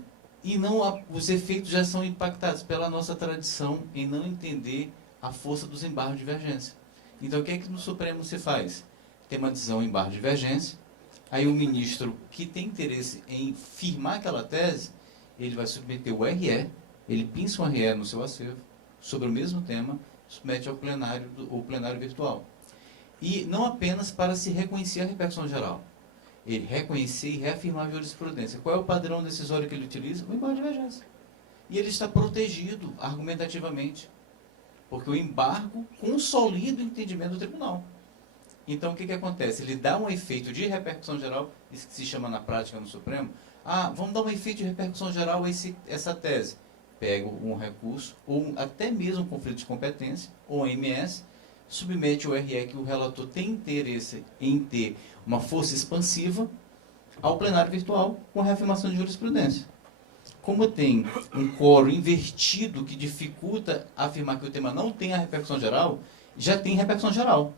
e não os efeitos já são impactados pela nossa tradição em não entender a força dos embargos de divergência? Então, o que é que no Supremo se faz? Tem uma decisão em embargo de divergência, aí o ministro que tem interesse em firmar aquela tese, ele vai submeter o RE, ele pinça um RE no seu acervo, sobre o mesmo tema, submete ao plenário, o plenário virtual. E não apenas para se reconhecer a repercussão geral, ele reconhecer e reafirmar a jurisprudência. Qual é o padrão decisório que ele utiliza? O embargo de divergência. E ele está protegido argumentativamente. porque o embargo consolida o entendimento do tribunal. Então, o que acontece? Ele dá um efeito de repercussão geral, isso que se chama na prática no Supremo. Vamos dar um efeito de repercussão geral a essa tese. Pega um recurso, ou até mesmo um conflito de competência, ou MS, submete o RE que o relator tem interesse em ter uma força expansiva ao plenário virtual com reafirmação de jurisprudência. Como tem um quórum invertido que dificulta afirmar que o tema não tem a repercussão geral, já tem repercussão geral.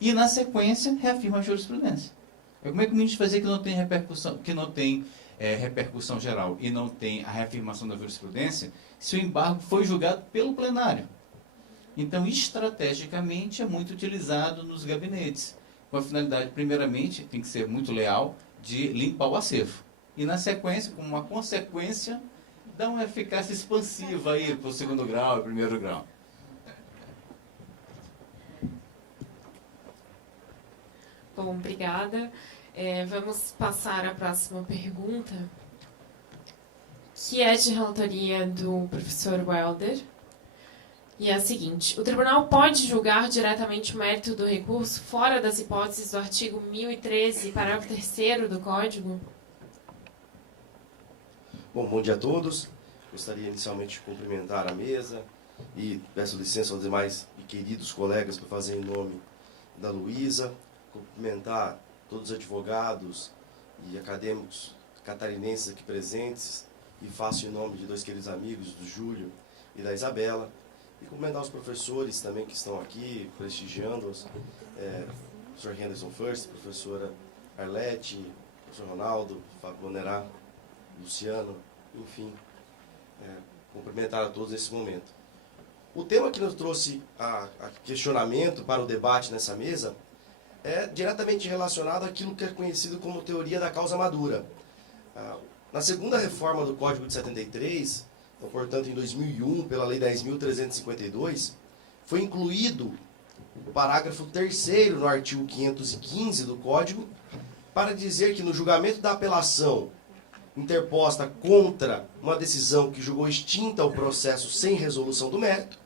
E, na sequência, reafirma a jurisprudência. Como é que o ministro vai dizer que não tem repercussão geral e não tem a reafirmação da jurisprudência se o embargo foi julgado pelo plenário? Então, estrategicamente, é muito utilizado nos gabinetes, com a finalidade, primeiramente, tem que ser muito leal, de limpar o acervo. E, na sequência, como uma consequência, dá uma eficácia expansiva aí para o segundo grau e primeiro grau. Bom, obrigada. Vamos passar à próxima pergunta, que é de relatoria do professor Welder. E é a seguinte: o tribunal pode julgar diretamente o mérito do recurso fora das hipóteses do artigo 1013, parágrafo 3º do Código? Bom dia a todos. Gostaria inicialmente de cumprimentar a mesa e peço licença aos demais e queridos colegas para fazer em nome da Luísa, cumprimentar todos os advogados e acadêmicos catarinenses aqui presentes e faço em nome de dois queridos amigos, do Júlio e da Isabela, e cumprimentar os professores também que estão aqui prestigiando-os, professor Henderson First, professora Arlete, professor Ronaldo, Fábio Bonerá, Luciano, enfim, cumprimentar a todos nesse momento. O tema que nos trouxe a questionamento para o debate nessa mesa é diretamente relacionado àquilo que é conhecido como teoria da causa madura. Na segunda reforma do Código de 73, então, portanto, em 2001, pela Lei 10.352, foi incluído o parágrafo 3º no artigo 515 do Código, para dizer que no julgamento da apelação interposta contra uma decisão que julgou extinta o processo sem resolução do mérito,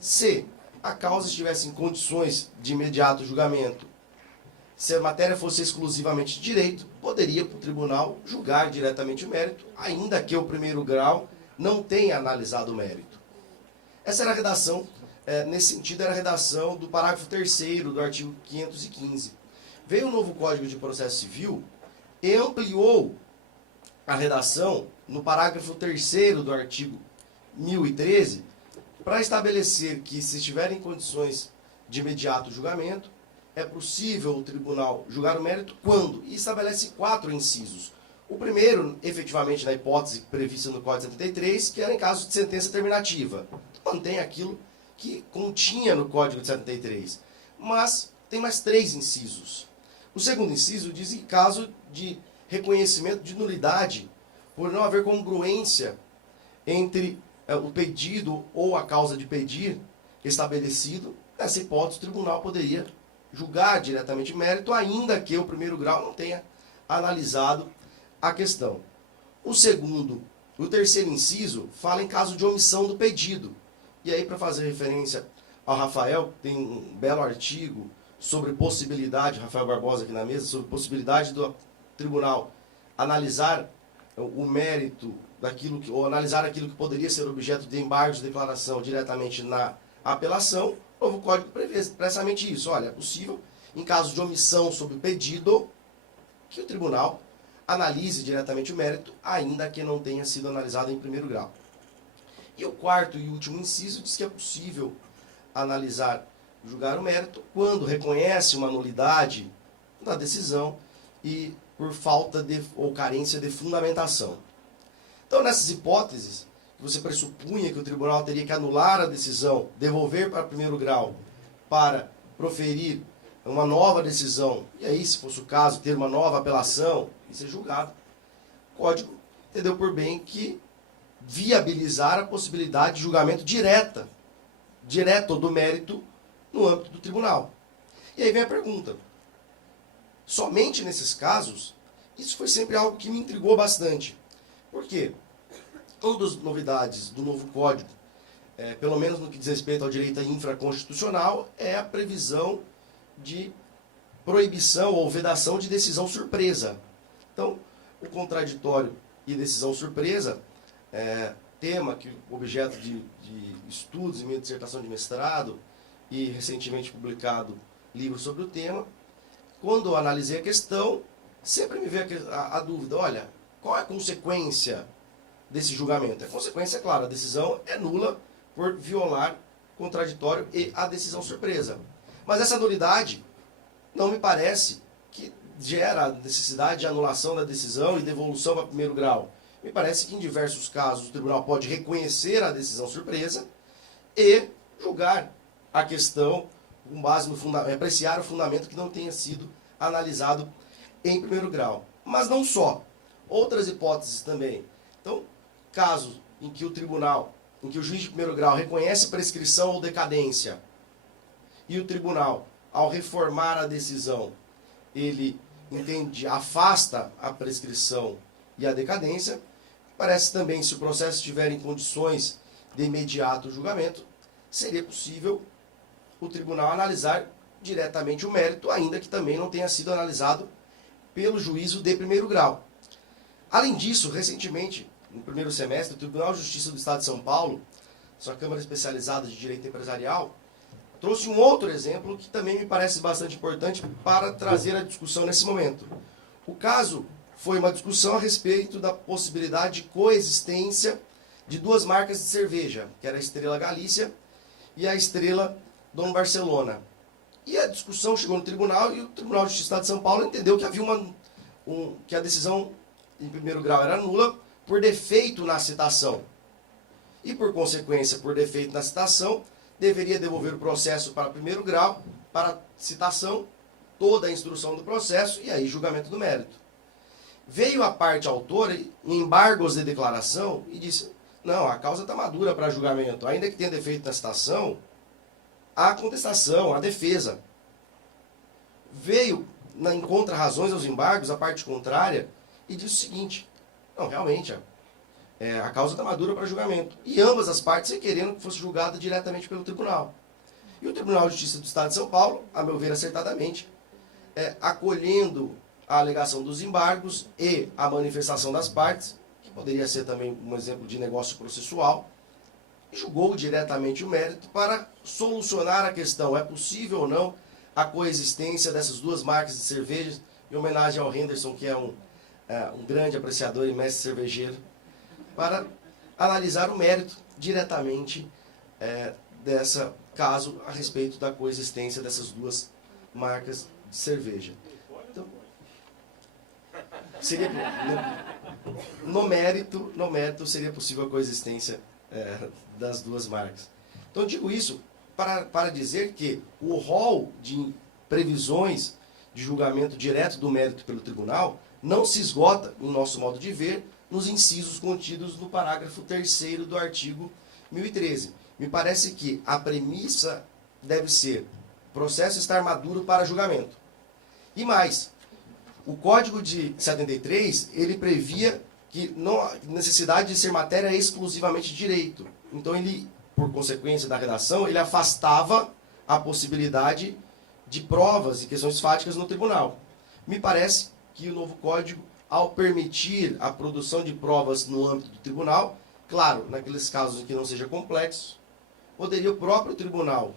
se a causa estivesse em condições de imediato julgamento, se a matéria fosse exclusivamente de direito, poderia o tribunal julgar diretamente o mérito, ainda que o primeiro grau não tenha analisado o mérito. Essa era a redação, nesse sentido, era a redação do parágrafo 3º do artigo 515. Veio o novo Código de Processo Civil e ampliou a redação no parágrafo 3º do artigo 1013 para estabelecer que, se estiverem em condições de imediato julgamento, é possível o tribunal julgar o mérito quando? E estabelece 4 incisos. O primeiro, efetivamente, na hipótese prevista no Código 73, que era em caso de sentença terminativa. Mantém aquilo que continha no Código de 73. Mas tem mais 3 incisos. O segundo inciso diz em caso de reconhecimento de nulidade, por não haver congruência entre o pedido ou a causa de pedir estabelecido, nessa hipótese o tribunal poderia julgar diretamente o mérito, ainda que o primeiro grau não tenha analisado a questão. O terceiro inciso fala em caso de omissão do pedido. E aí, para fazer referência ao Rafael, tem um belo artigo sobre possibilidade, Rafael Barbosa aqui na mesa, sobre possibilidade do tribunal analisar o mérito daquilo que, ou analisar aquilo que poderia ser objeto de embargo de declaração diretamente na apelação. O novo Código prevê expressamente isso. Olha, é possível, em caso de omissão sobre o pedido, que o tribunal analise diretamente o mérito, ainda que não tenha sido analisado em primeiro grau. E o quarto e último inciso diz que é possível analisar, julgar o mérito, quando reconhece uma nulidade da decisão e por falta ou carência de fundamentação. Então, nessas hipóteses, você pressupunha que o tribunal teria que anular a decisão, devolver para primeiro grau, para proferir uma nova decisão, e aí, se fosse o caso, ter uma nova apelação e ser julgado. O Código entendeu por bem que viabilizar a possibilidade de julgamento direto do mérito no âmbito do tribunal. E aí vem a pergunta. Somente nesses casos, isso foi sempre algo que me intrigou bastante. Por quê? Uma das novidades do novo Código pelo menos no que diz respeito ao direito infraconstitucional, é a previsão de proibição ou vedação de decisão surpresa. Então, o contraditório e decisão surpresa, tema que objeto de estudos em minha dissertação de mestrado e recentemente publicado livro sobre o tema. Quando eu analisei a questão, sempre me veio a dúvida, olha, qual é a consequência desse julgamento? A consequência, é claro, a decisão é nula por violar o contraditório e a decisão surpresa. Mas essa nulidade não me parece que gera a necessidade de anulação da decisão e devolução para primeiro grau. Me parece que em diversos casos o tribunal pode reconhecer a decisão surpresa e julgar a questão com base no fundamento, apreciar o fundamento que não tenha sido analisado em primeiro grau. Mas não só. Outras hipóteses também. Então, casos em que o tribunal, em que o juiz de primeiro grau reconhece prescrição ou decadência e o tribunal, ao reformar a decisão, ele afasta a prescrição e a decadência, parece também, se o processo estiver em condições de imediato julgamento, seria possível o tribunal analisar diretamente o mérito, ainda que também não tenha sido analisado pelo juízo de primeiro grau. Além disso, recentemente, no primeiro semestre, o Tribunal de Justiça do Estado de São Paulo, sua Câmara Especializada de Direito Empresarial, trouxe um outro exemplo que também me parece bastante importante para trazer a discussão nesse momento. O caso foi uma discussão a respeito da possibilidade de coexistência de duas marcas de cerveja, que era a Estrela Galícia e a Estrela Dom Barcelona. E a discussão chegou no tribunal e o Tribunal de Justiça do Estado de São Paulo entendeu que havia que a decisão em primeiro grau era nula por defeito na citação. E, por consequência, por defeito na citação, deveria devolver o processo para primeiro grau, para citação, toda a instrução do processo e aí julgamento do mérito. Veio a parte autora em embargos de declaração e disse, não, a causa está madura para julgamento, ainda que tenha defeito na citação, há contestação, há defesa. Veio, em contra-razões aos embargos, a parte contrária, e disse o seguinte, não, realmente, a causa está madura para julgamento. E ambas as partes querendo que fosse julgada diretamente pelo tribunal. E o Tribunal de Justiça do Estado de São Paulo, a meu ver acertadamente, acolhendo a alegação dos embargos e a manifestação das partes, que poderia ser também um exemplo de negócio processual, julgou diretamente o mérito para solucionar a questão. É possível ou não a coexistência dessas duas marcas de cervejas, em homenagem ao Henderson, que é um grande apreciador e mestre cervejeiro, para analisar o mérito diretamente dessa caso a respeito da coexistência dessas duas marcas de cerveja. Então, seria, no mérito seria possível a coexistência das duas marcas. Então, digo isso para dizer que o rol de previsões de julgamento direto do mérito pelo tribunal não se esgota, no nosso modo de ver, nos incisos contidos no parágrafo 3º do artigo 1013. Me parece que a premissa deve ser o processo estar maduro para julgamento. E mais, o Código de 73, ele previa que não há necessidade de ser matéria exclusivamente de direito. Então, ele, por consequência da redação, ele afastava a possibilidade de provas e questões fáticas no tribunal. Me parece que o novo Código, ao permitir a produção de provas no âmbito do tribunal, claro, naqueles casos em que não seja complexo, poderia o próprio tribunal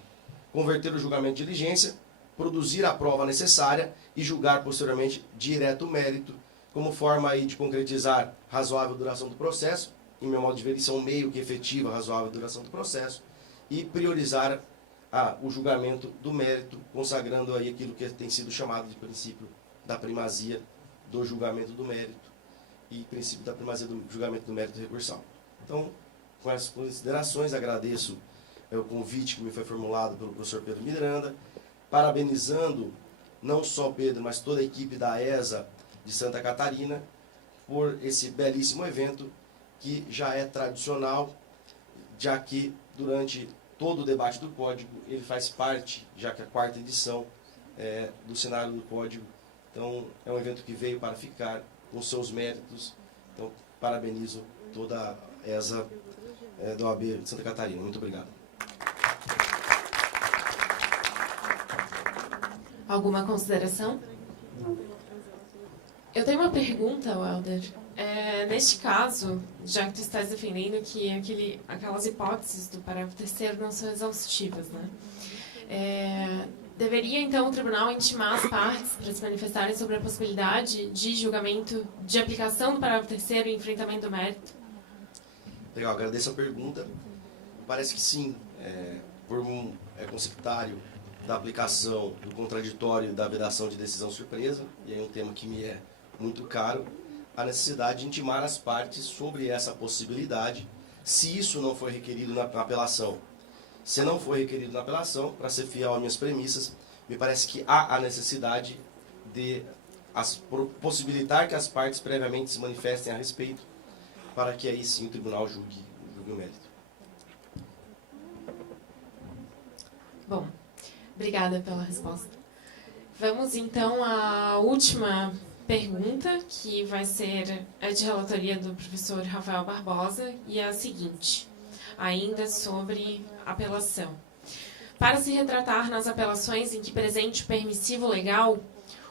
converter o julgamento de diligência, produzir a prova necessária e julgar posteriormente direto o mérito, como forma aí de concretizar razoável duração do processo, em meu modo de ver, isso é um meio que efetiva a razoável duração do processo, e priorizar o julgamento do mérito, consagrando aí aquilo que tem sido chamado de princípio da primazia do julgamento do mérito e princípio da primazia do julgamento do mérito recursal. Então, com essas considerações, agradeço o convite que me foi formulado pelo professor Pedro Miranda, parabenizando não só Pedro, mas toda a equipe da ESA de Santa Catarina por esse belíssimo evento que já é tradicional, já que durante todo o debate do Código ele faz parte, já que a 4ª edição do cenário do Código. Então, é um evento que veio para ficar com seus méritos. Então, parabenizo toda a ESA da OAB de Santa Catarina. Muito obrigado. Alguma consideração? Eu tenho uma pergunta, Welder. Neste caso, já que tu estás defendendo que aquelas hipóteses do parágrafo 3º não são exaustivas, né? Deveria, então, o tribunal intimar as partes para se manifestarem sobre a possibilidade de julgamento, de aplicação do parágrafo 3º e enfrentamento do mérito? Legal, agradeço a pergunta. Parece que sim, por um conceptário da aplicação do contraditório da vedação de decisão surpresa, e aí um tema que me é muito caro, a necessidade de intimar as partes sobre essa possibilidade, se isso não for requerido na apelação. Se não for requerido na apelação, para ser fiel às minhas premissas, me parece que há a necessidade de possibilitar que as partes previamente se manifestem a respeito, para que aí sim o tribunal julgue o mérito. Bom, obrigada pela resposta. Vamos então à última pergunta, que vai ser a de relatoria do professor Rafael Barbosa, e é a seguinte, ainda sobre apelação. Para se retratar nas apelações em que presente o permissivo legal,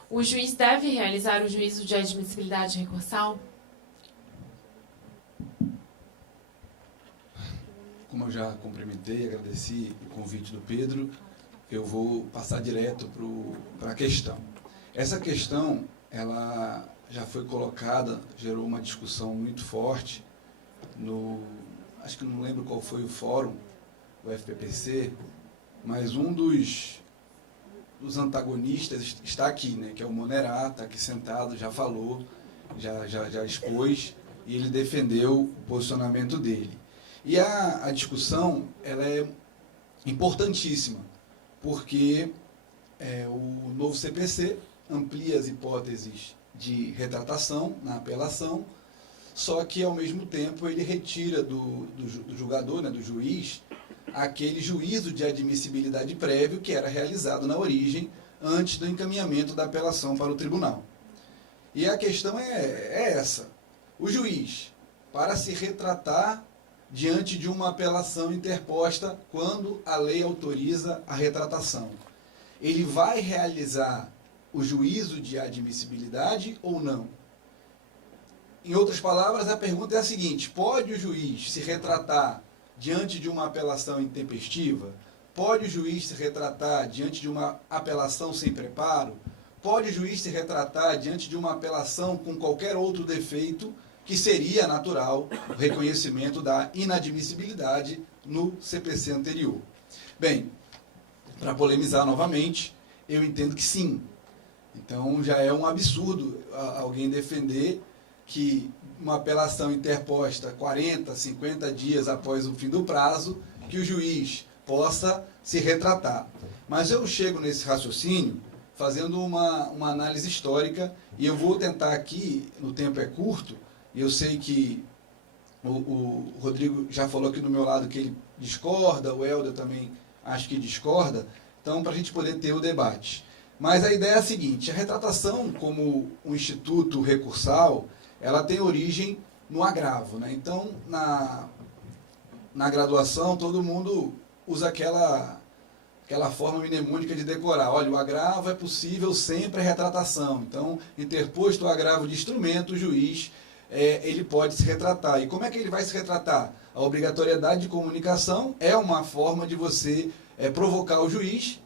o juiz deve realizar o juízo de admissibilidade recursal? Como eu já cumprimentei e agradeci o convite do Pedro, eu vou passar direto para a questão. Essa questão, ela já foi colocada, gerou uma discussão muito forte acho que não lembro qual foi o fórum, o FPPC, mas um dos antagonistas está aqui, né, que é o Monerá, está aqui sentado, já falou, já expôs, e ele defendeu o posicionamento dele. E a discussão, ela é importantíssima, porque o novo CPC amplia as hipóteses de retratação na apelação, só que, ao mesmo tempo, ele retira do julgador, né, do juiz, aquele juízo de admissibilidade prévio que era realizado na origem, antes do encaminhamento da apelação para o tribunal. E a questão é essa. O juiz, para se retratar diante de uma apelação interposta quando a lei autoriza a retratação, ele vai realizar o juízo de admissibilidade ou não? Em outras palavras, a pergunta é a seguinte: pode o juiz se retratar diante de uma apelação intempestiva? Pode o juiz se retratar diante de uma apelação sem preparo? Pode o juiz se retratar diante de uma apelação com qualquer outro defeito, que seria natural o reconhecimento da inadmissibilidade no CPC anterior? Bem, para polemizar novamente, eu entendo que sim. Então já é um absurdo alguém defender que uma apelação interposta 40, 50 dias após o fim do prazo, que o juiz possa se retratar. Mas eu chego nesse raciocínio fazendo uma análise histórica, e eu vou tentar aqui, no tempo é curto, e eu sei que o Rodrigo já falou aqui do meu lado que ele discorda, o Helder também acho que discorda, então para a gente poder ter o debate. Mas a ideia é a seguinte: a retratação como um instituto recursal, ela tem origem no agravo, né? Então, na graduação, todo mundo usa aquela forma mnemônica de decorar. Olha, o agravo é possível sempre a retratação. Então, interposto o agravo de instrumento, o juiz ele pode se retratar. E como é que ele vai se retratar? A obrigatoriedade de comunicação é uma forma de você provocar o juiz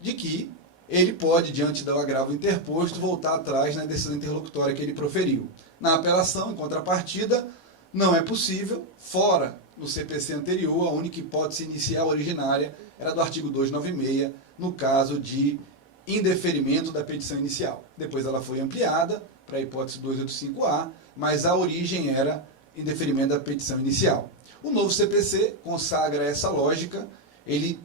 de que ele pode, diante do agravo interposto, voltar atrás na decisão interlocutória que ele proferiu. Na apelação, em contrapartida, não é possível, fora no CPC anterior, a única hipótese inicial originária era do artigo 296, no caso de indeferimento da petição inicial. Depois ela foi ampliada para a hipótese 285A, mas a origem era indeferimento da petição inicial. O novo CPC consagra essa lógica, ele,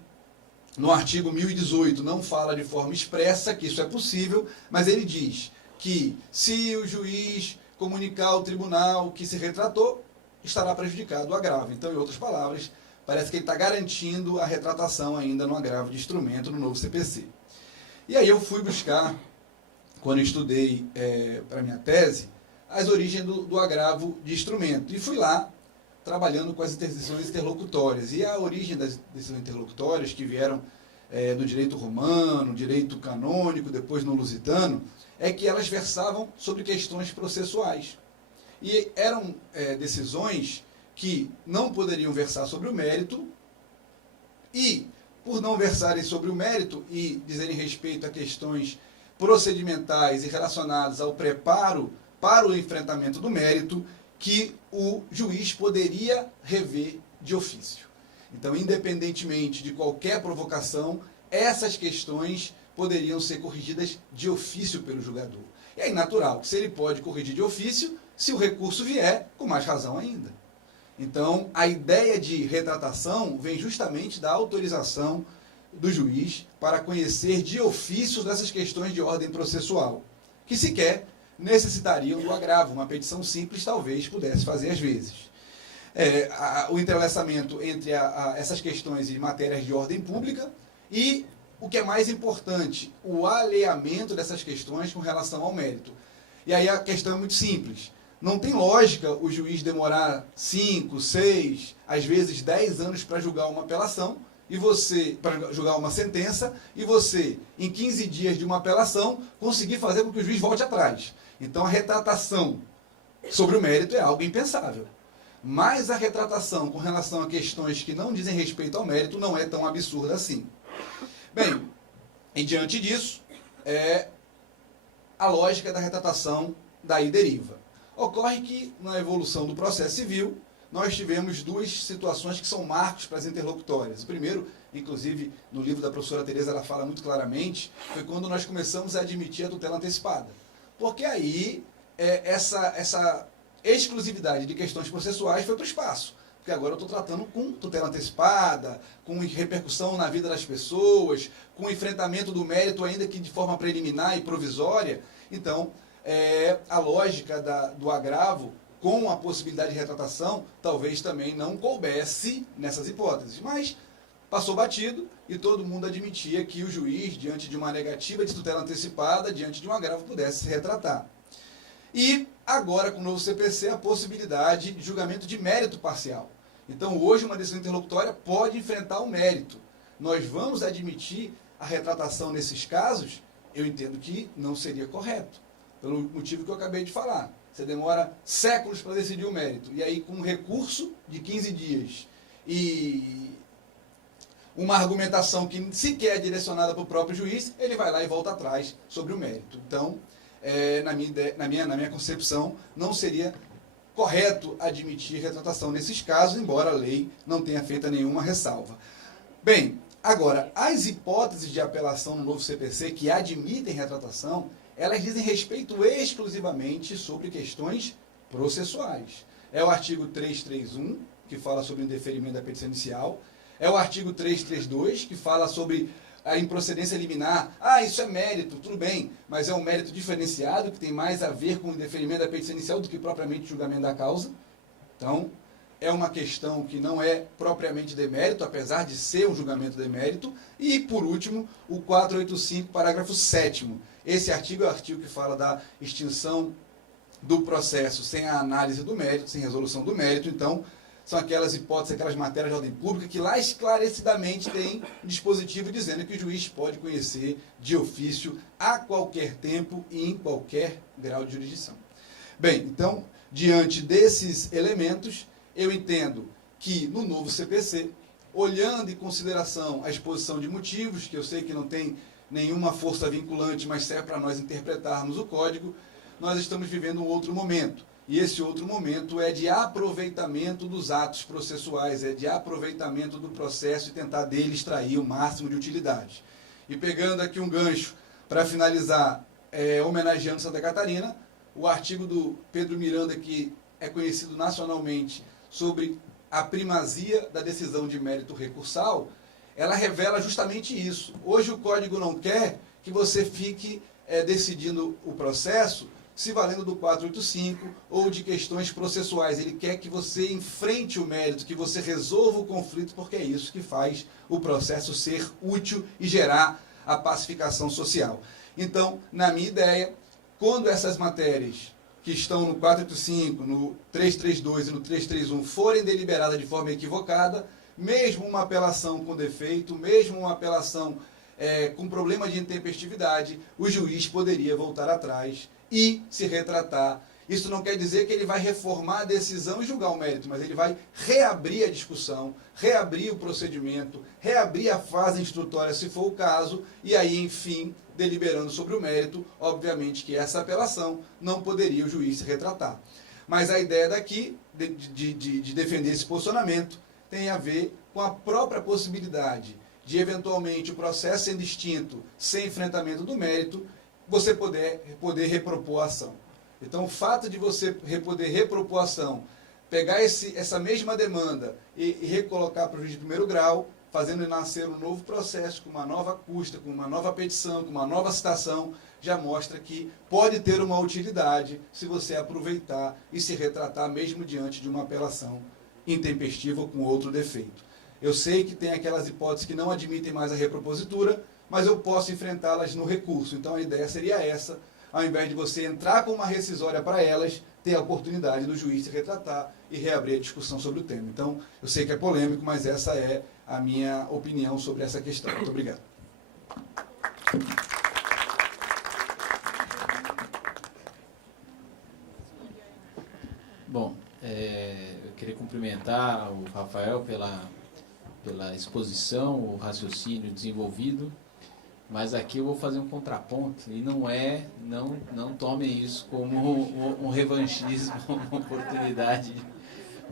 no artigo 1018, não fala de forma expressa que isso é possível, mas ele diz que se o juiz comunicar ao tribunal que se retratou, estará prejudicado o agravo. Então, em outras palavras, parece que ele está garantindo a retratação ainda no agravo de instrumento no novo CPC. E aí eu fui buscar, quando eu estudei para minha tese, as origens do agravo de instrumento. E fui lá trabalhando com as decisões interlocutórias. E a origem das decisões interlocutórias, que vieram no direito romano, direito canônico, depois no lusitano, é que elas versavam sobre questões processuais. E eram decisões que não poderiam versar sobre o mérito, e, por não versarem sobre o mérito e dizerem respeito a questões procedimentais e relacionadas ao preparo para o enfrentamento do mérito, que o juiz poderia rever de ofício. Então, independentemente de qualquer provocação, essas questões poderiam ser corrigidas de ofício pelo julgador. E aí, natural, que se ele pode corrigir de ofício, se o recurso vier, com mais razão ainda. Então, a ideia de retratação vem justamente da autorização do juiz para conhecer de ofício dessas questões de ordem processual, que sequer necessitariam do agravo. Uma petição simples talvez pudesse fazer às vezes. O entrelaçamento entre essas questões e matérias de ordem pública e, o que é mais importante, o alinhamento dessas questões com relação ao mérito. E aí a questão é muito simples. Não tem lógica o juiz demorar 5, 6, às vezes 10 anos para julgar uma apelação, para julgar uma sentença, e você, em 15 dias de uma apelação, conseguir fazer com que o juiz volte atrás. Então a retratação sobre o mérito é algo impensável. Mas a retratação com relação a questões que não dizem respeito ao mérito não é tão absurda assim. Bem, e diante disso, a lógica da retratação daí deriva. Ocorre que, na evolução do processo civil, nós tivemos duas situações que são marcos para as interlocutórias. O primeiro, inclusive, no livro da professora Tereza, ela fala muito claramente, foi quando nós começamos a admitir a tutela antecipada. Porque aí, essa exclusividade de questões processuais foi para o espaço. Porque agora eu estou tratando com tutela antecipada, com repercussão na vida das pessoas, com enfrentamento do mérito, ainda que de forma preliminar e provisória. Então, a lógica do agravo, com a possibilidade de retratação, talvez também não coubesse nessas hipóteses. Mas passou batido e todo mundo admitia que o juiz, diante de uma negativa de tutela antecipada, diante de um agravo, pudesse se retratar. E agora, com o novo CPC, a possibilidade de julgamento de mérito parcial. Então, hoje, uma decisão interlocutória pode enfrentar o mérito. Nós vamos admitir a retratação nesses casos? Eu entendo que não seria correto, pelo motivo que eu acabei de falar. Você demora séculos para decidir o mérito. E aí, com um recurso de 15 dias e uma argumentação que sequer é direcionada para o próprio juiz, ele vai lá e volta atrás sobre o mérito. Então, na minha concepção, não seria correto admitir retratação nesses casos, embora a lei não tenha feito nenhuma ressalva. Bem, agora, as hipóteses de apelação no novo CPC que admitem retratação, elas dizem respeito exclusivamente sobre questões processuais. É o artigo 331, que fala sobre o indeferimento da petição inicial. É o artigo 332, que fala sobre a improcedência liminar. Isso é mérito, tudo bem, mas é um mérito diferenciado, que tem mais a ver com o indeferimento da petição inicial do que propriamente o julgamento da causa. Então, é uma questão que não é propriamente demérito, apesar de ser um julgamento demérito. E, por último, o 485, parágrafo 7º. Esse artigo é o artigo que fala da extinção do processo sem a análise do mérito, sem resolução do mérito. Então, são aquelas hipóteses, aquelas matérias de ordem pública que lá esclarecidamente tem dispositivo dizendo que o juiz pode conhecer de ofício a qualquer tempo e em qualquer grau de jurisdição. Bem, então, diante desses elementos, eu entendo que no novo CPC, olhando em consideração a exposição de motivos, que eu sei que não tem nenhuma força vinculante, mas serve para nós interpretarmos o código, nós estamos vivendo um outro momento. E esse outro momento é de aproveitamento dos atos processuais, é de aproveitamento do processo e tentar dele extrair o máximo de utilidade. E pegando aqui um gancho para finalizar, homenageando Santa Catarina, o artigo do Pedro Miranda, que é conhecido nacionalmente sobre a primazia da decisão de mérito recursal, ela revela justamente isso. Hoje o código não quer que você fique decidindo o processo se valendo do 485 ou de questões processuais. Ele quer que você enfrente o mérito, que você resolva o conflito, porque é isso que faz o processo ser útil e gerar a pacificação social. Então, na minha ideia, quando essas matérias que estão no 485, no 332 e no 331 forem deliberadas de forma equivocada, mesmo uma apelação com defeito, mesmo uma apelação com problema de intempestividade, o juiz poderia voltar atrás e se retratar. Isso não quer dizer que ele vai reformar a decisão e julgar o mérito, mas ele vai reabrir a discussão, reabrir o procedimento, reabrir a fase instrutória, se for o caso, e aí, enfim, deliberando sobre o mérito, obviamente que essa apelação não poderia o juiz se retratar. Mas a ideia daqui, de defender esse posicionamento, tem a ver com a própria possibilidade de, eventualmente, o processo sendo extinto, sem enfrentamento do mérito, você poder repropor a ação. Então, o fato de você poder repropor a ação, pegar essa mesma demanda e recolocar para o juiz de primeiro grau, fazendo nascer um novo processo, com uma nova custa, com uma nova petição, com uma nova citação, já mostra que pode ter uma utilidade se você aproveitar e se retratar mesmo diante de uma apelação intempestiva ou com outro defeito. Eu sei que tem aquelas hipóteses que não admitem mais a repropositura, mas eu posso enfrentá-las no recurso. Então a ideia seria essa, ao invés de você entrar com uma rescisória para elas, ter a oportunidade do juiz se retratar e reabrir a discussão sobre o tema. Então, eu sei que é polêmico, mas essa é a minha opinião sobre essa questão. Muito obrigado. Bom, eu queria cumprimentar o Rafael pela exposição, o raciocínio desenvolvido, mas aqui eu vou fazer um contraponto e não tomem isso como um revanchismo, uma oportunidade,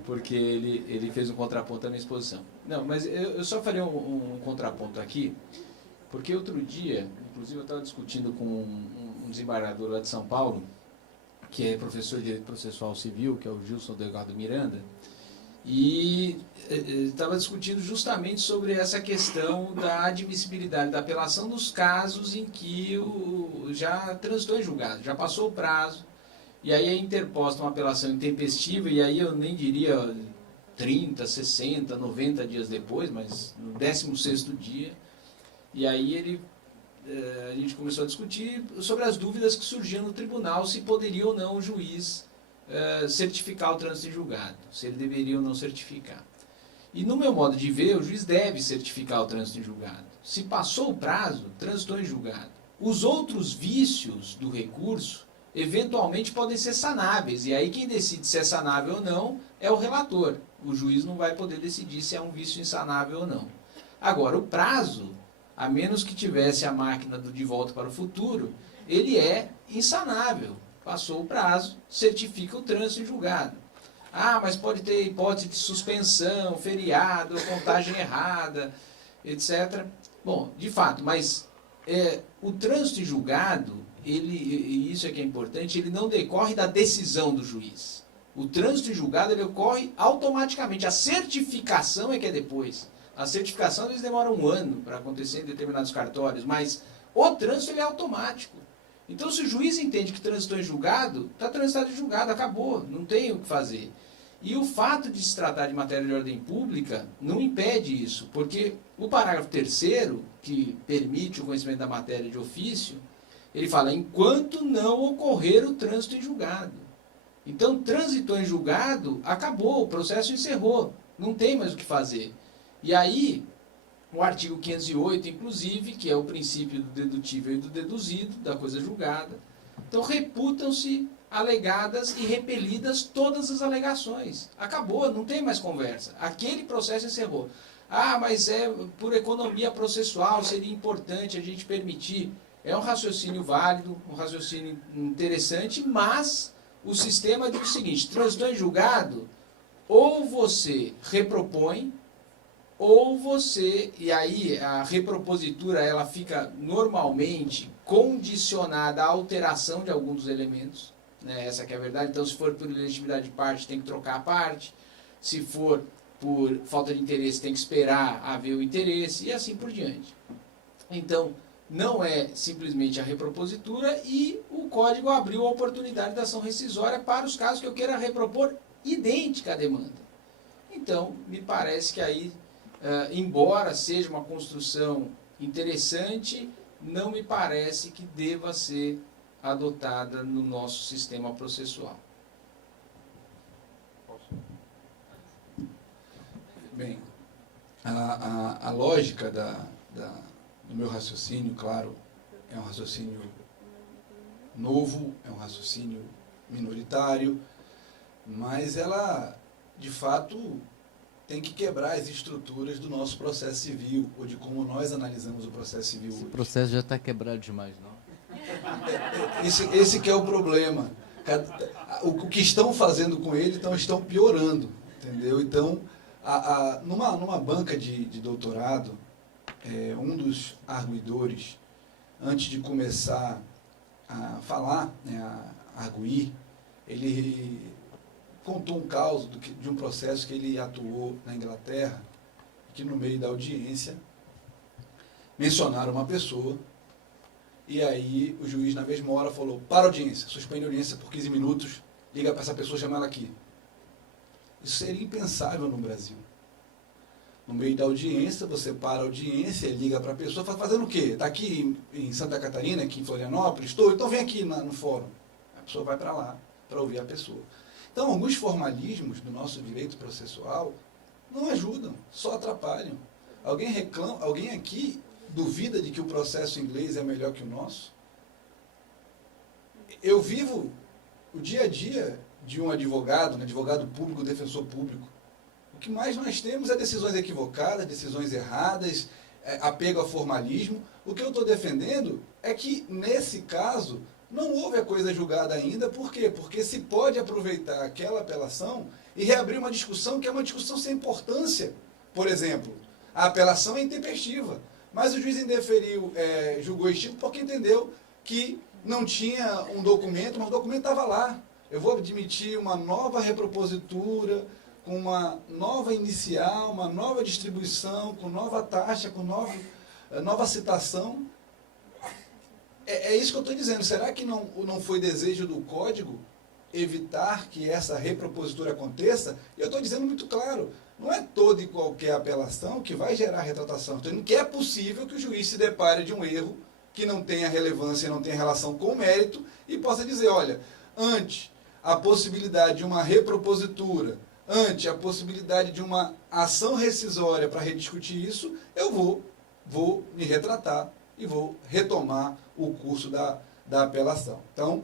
porque ele fez um contraponto à minha exposição. Não, mas eu só farei um contraponto aqui, porque outro dia, inclusive eu estava discutindo com um desembargador lá de São Paulo, que é professor de Direito Processual Civil, que é o Gilson Delgado Miranda, e estava discutindo justamente sobre essa questão da admissibilidade da apelação nos casos em que já transitou em julgado, já passou o prazo, e aí é interposta uma apelação intempestiva, e aí eu nem diria 30, 60, 90 dias depois, mas no 16º dia, e aí a gente começou a discutir sobre as dúvidas que surgiam no tribunal, se poderia ou não o juiz certificar o trânsito em julgado, se ele deveria ou não certificar. E no meu modo de ver, o juiz deve certificar o trânsito em julgado. Se passou o prazo, transitou em julgado. Os outros vícios do recurso, eventualmente, podem ser sanáveis, e aí quem decide se é sanável ou não é o relator. O juiz não vai poder decidir se é um vício insanável ou não. Agora, o prazo, a menos que tivesse a máquina do De Volta para o Futuro, ele é insanável. Passou o prazo, certifica o trânsito em julgado. Ah, mas pode ter hipótese de suspensão, feriado, contagem errada, etc. Bom, de fato, mas o trânsito em julgado, e isso é que é importante, ele não decorre da decisão do juiz. O trânsito em julgado ele ocorre automaticamente. A certificação é que é depois. A certificação, eles demoram um ano para acontecer em determinados cartórios, mas o trânsito ele é automático. Então, se o juiz entende que transitou em julgado, está transitado em julgado, acabou, não tem o que fazer. E o fato de se tratar de matéria de ordem pública não impede isso, porque o parágrafo 3º, que permite o conhecimento da matéria de ofício, ele fala, enquanto não ocorrer o trânsito em julgado. Então, transitou em julgado, acabou, o processo encerrou, não tem mais o que fazer. E aí, o artigo 508, inclusive, que é o princípio do dedutível e do deduzido, da coisa julgada. Então, reputam-se alegadas e repelidas todas as alegações. Acabou, não tem mais conversa. Aquele processo encerrou. Ah, mas por economia processual, seria importante a gente permitir. É um raciocínio válido, um raciocínio interessante, mas o sistema diz o seguinte, transitou em julgado, ou você repropõe, ou você, e aí a repropositura ela fica normalmente condicionada à alteração de alguns dos elementos, né? Essa que é a verdade. Então, se for por ilegitimidade de parte, tem que trocar a parte, se for por falta de interesse, tem que esperar haver o interesse, e assim por diante. Então, não é simplesmente a repropositura, e o Código abriu a oportunidade da ação rescisória para os casos que eu queira repropor idêntica à demanda. Então, me parece que aí, embora seja uma construção interessante, não me parece que deva ser adotada no nosso sistema processual. Bem, a lógica do meu raciocínio, claro, é um raciocínio novo, é um raciocínio minoritário, mas ela, de fato, tem que quebrar as estruturas do nosso processo civil, ou de como nós analisamos o processo civil hoje. Esse processo já está quebrado demais, não? Esse que é o problema. O que estão fazendo com ele, estão piorando, entendeu? Então, numa banca de doutorado, um dos arguidores, antes de começar a falar, né, a arguir, ele contou um caso de um processo que ele atuou na Inglaterra, que no meio da audiência mencionaram uma pessoa, e aí o juiz, na mesma hora, falou: para a audiência, suspende a audiência por 15 minutos, liga para essa pessoa, chama ela aqui. Isso seria impensável no Brasil. No meio da audiência, você para a audiência, liga para a pessoa, fala: fazendo o quê? Está aqui em Santa Catarina, aqui em Florianópolis? Estou, então vem aqui no fórum. A pessoa vai para lá para ouvir a pessoa. Então, alguns formalismos do nosso direito processual não ajudam, só atrapalham. Alguém aqui duvida de que o processo inglês é melhor que o nosso? Eu vivo o dia a dia de um advogado, um advogado público, defensor público. O que mais nós temos é decisões equivocadas, decisões erradas, apego a formalismo. O que eu estou defendendo é que, nesse caso, não houve a coisa julgada ainda. Por quê? Porque se pode aproveitar aquela apelação e reabrir uma discussão que é uma discussão sem importância. Por exemplo, a apelação é intempestiva, mas o juiz indeferiu, julgou extinto porque entendeu que não tinha um documento, mas o documento estava lá. Eu vou admitir uma nova repropositura, com uma nova inicial, uma nova distribuição, com nova taxa, com nova citação. É isso que eu estou dizendo. Será que não foi desejo do Código evitar que essa repropositura aconteça? E eu estou dizendo muito claro, não é toda e qualquer apelação que vai gerar retratação. Estou dizendo que é possível que o juiz se depare de um erro que não tenha relevância, não tenha relação com o mérito, e possa dizer: olha, ante a possibilidade de uma repropositura, ante a possibilidade de uma ação rescisória para rediscutir isso, eu vou me retratar e vou retomar o curso da apelação. Então,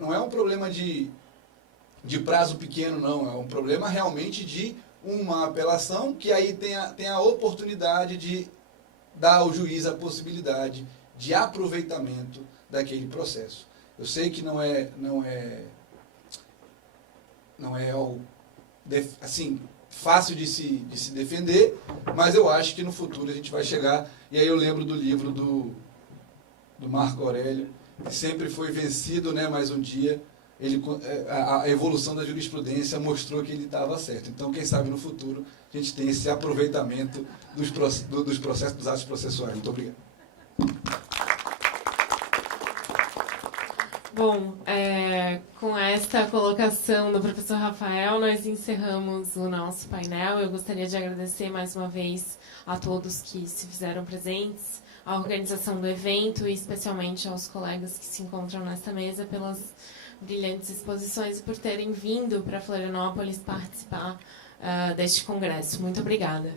não é um problema de prazo pequeno, não. É um problema realmente de uma apelação que aí tem a oportunidade de dar ao juiz a possibilidade de aproveitamento daquele processo. Eu sei que não é assim, fácil de se defender, mas eu acho que no futuro a gente vai chegar. E aí eu lembro do livro do Marco Aurélio, que sempre foi vencido, né, mas um dia a evolução da jurisprudência mostrou que ele estava certo. Então, quem sabe no futuro a gente tem esse aproveitamento dos processos, dos atos processuais. Muito obrigado. Bom, com esta colocação do professor Rafael, nós encerramos o nosso painel. Eu gostaria de agradecer mais uma vez a todos que se fizeram presentes, à organização do evento e especialmente aos colegas que se encontram nesta mesa pelas brilhantes exposições e por terem vindo para Florianópolis participar deste congresso. Muito obrigada.